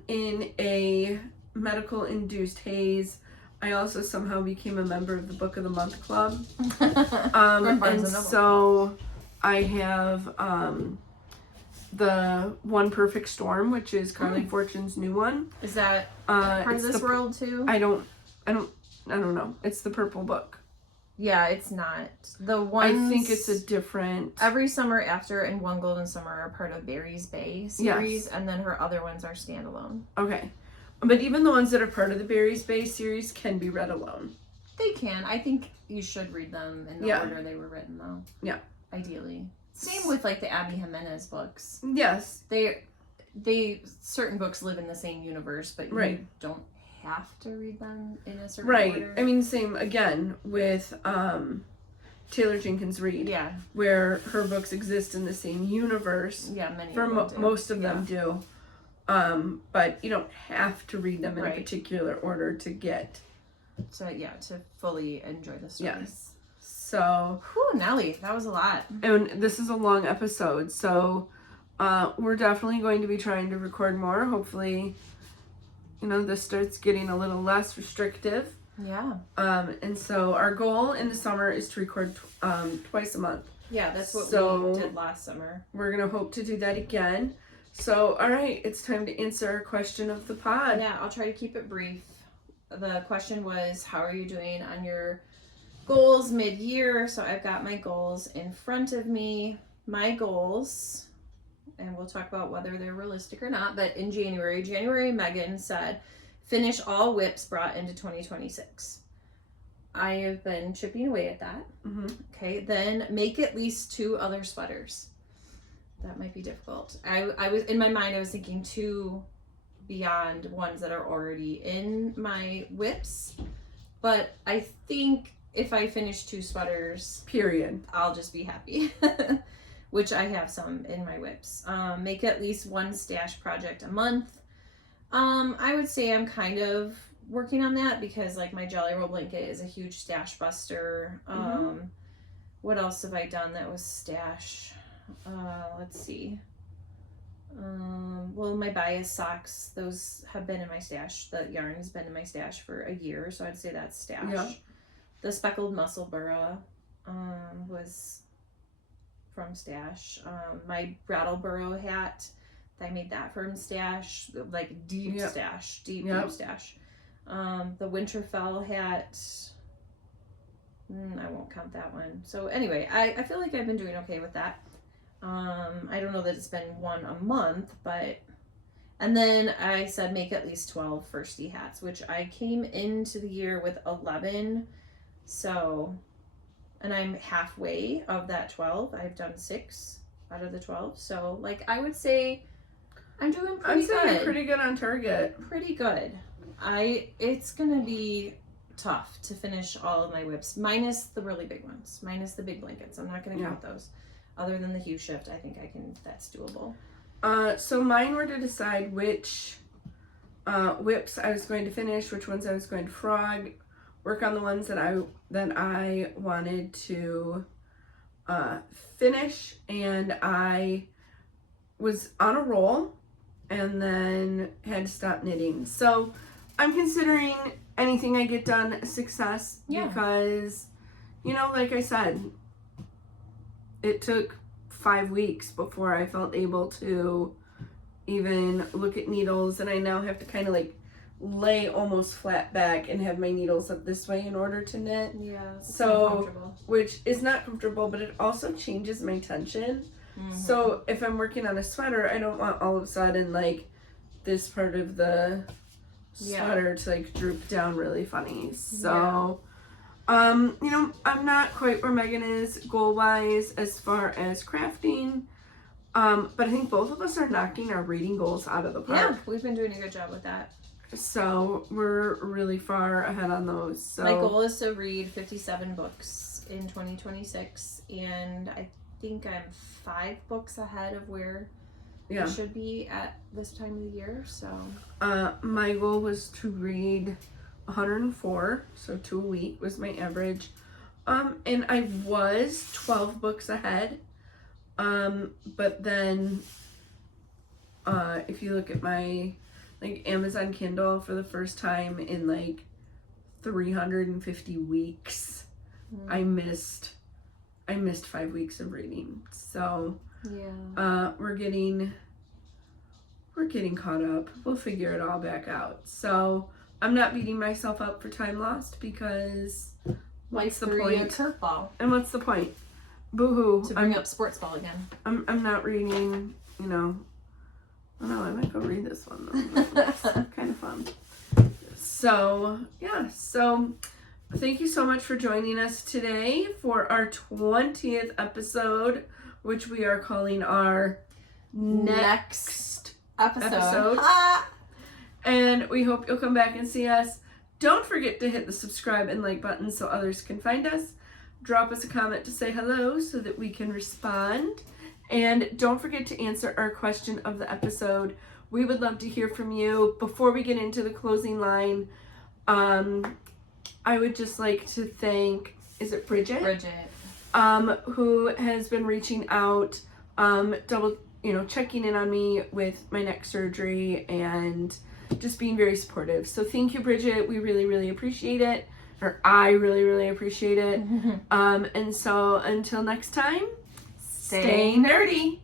in a medical induced haze, I also somehow became a member of the Book of the Month Club. And so I have the One Perfect Storm, which is Carly Fortune's new one. Is that part of this world too? I don't know. It's the purple book. Yeah, it's not. The ones I think it's a different. Every Summer After and One Golden Summer are part of Barry's Bay series, and then her other ones are standalone. Okay. But even the ones that are part of the Barry's Bay series can be read alone. They can. I think you should read them in the order they were written, though. Yeah. Ideally. Same with like the Abby Jimenez books. Yes. They certain books live in the same universe, but you don't have to read them in a certain order. I mean, same again with Taylor Jenkins Reid. Yeah. Where her books exist in the same universe. Yeah, many for of them do. Most of them do. But you don't have to read them in a particular order to get. To fully enjoy the story. Yes. So. Whew, Nelly, that was a lot. And this is a long episode, so we're definitely going to be trying to record more. Hopefully, this starts getting a little less restrictive. Yeah. And so our goal in the summer is to record twice a month. Yeah, that's what we did last summer. We're going to hope to do that again. So, all right, it's time to answer our question of the pod. Yeah, I'll try to keep it brief. The question was, how are you doing on your goals mid-year? So I've got my goals in front of me. My goals, and we'll talk about whether they're realistic or not, but in January, Megan said, finish all whips brought into 2026. I have been chipping away at that. Mm-hmm. Okay, then make at least 2 other sweaters. That might be difficult. I was in my mind, I was thinking 2 beyond ones that are already in my whips, but I think if I finish 2 sweaters, period, I'll just be happy. Which I have some in my whips. Make at least 1 stash project a month. I would say I'm kind of working on that because like my Jelly Roll blanket is a huge stash buster. What else have I done that was stash? Let's see. Well, my bias socks, those have been in my stash. The yarn has been in my stash for a year, so I'd say that's stash. Yeah. The speckled muscle burra was from stash. My Brattleboro hat, I made that from stash, like deep stash, deep stash. The Winterfell hat, I won't count that one. So anyway, I feel like I've been doing okay with that. I don't know that it's been one a month, but, and then I said make at least 12 firstie hats, which I came into the year with 11. So, and I'm halfway of that 12. I've done 6 out of the 12. So, like, I would say I'm doing pretty good. I'm pretty good on target. Pretty good. It's gonna be tough to finish all of my whips, minus the really big ones, minus the big blankets. I'm not gonna count those. Other than the hue shift, I think that's doable. So mine were to decide which whips I was going to finish, which ones I was going to frog, work on the ones that I wanted to finish, and I was on a roll and then had to stop knitting. So I'm considering anything I get done a success because, you know, like I said, it took 5 weeks before I felt able to even look at needles, and I now have to kind of like lay almost flat back and have my needles up this way in order to knit. Yeah, so which is not comfortable, but it also changes my tension. Mm-hmm. So if I'm working on a sweater, I don't want all of a sudden like this part of the sweater to like droop down really funny. So you know, I'm not quite where Megan is goal-wise as far as crafting, but I think both of us are knocking our reading goals out of the park. Yeah, we've been doing a good job with that. So we're really far ahead on those. So my goal is to read 57 books in 2026, and I think I'm 5 books ahead of where I should be at this time of the year. So my goal was to read 104, so 2 a week was my average, and I was 12 books ahead, but then if you look at my like Amazon Kindle, for the first time in like 350 weeks, I missed 5 weeks of reading. So we're getting caught up. We'll figure it all back out. So I'm not beating myself up for time lost, because what's the point? Curveball. And what's the point? Boo-hoo. To bring up sports ball again. I'm not reading, you know. Oh no, I might go read this one though. It's kind of fun. So so thank you so much for joining us today for our 20th episode, which we are calling our next episode. And we hope you'll come back and see us. Don't forget to hit the subscribe and like button so others can find us. Drop us a comment to say hello so that we can respond. And don't forget to answer our question of the episode. We would love to hear from you. Before we get into the closing line, I would just like to thank, is it Bridget? Bridget. Who has been reaching out, checking in on me with my neck surgery and just being very supportive. So thank you, Bridget. We really, really appreciate it. Or I really, really appreciate it. And so until next time, stay nerdy.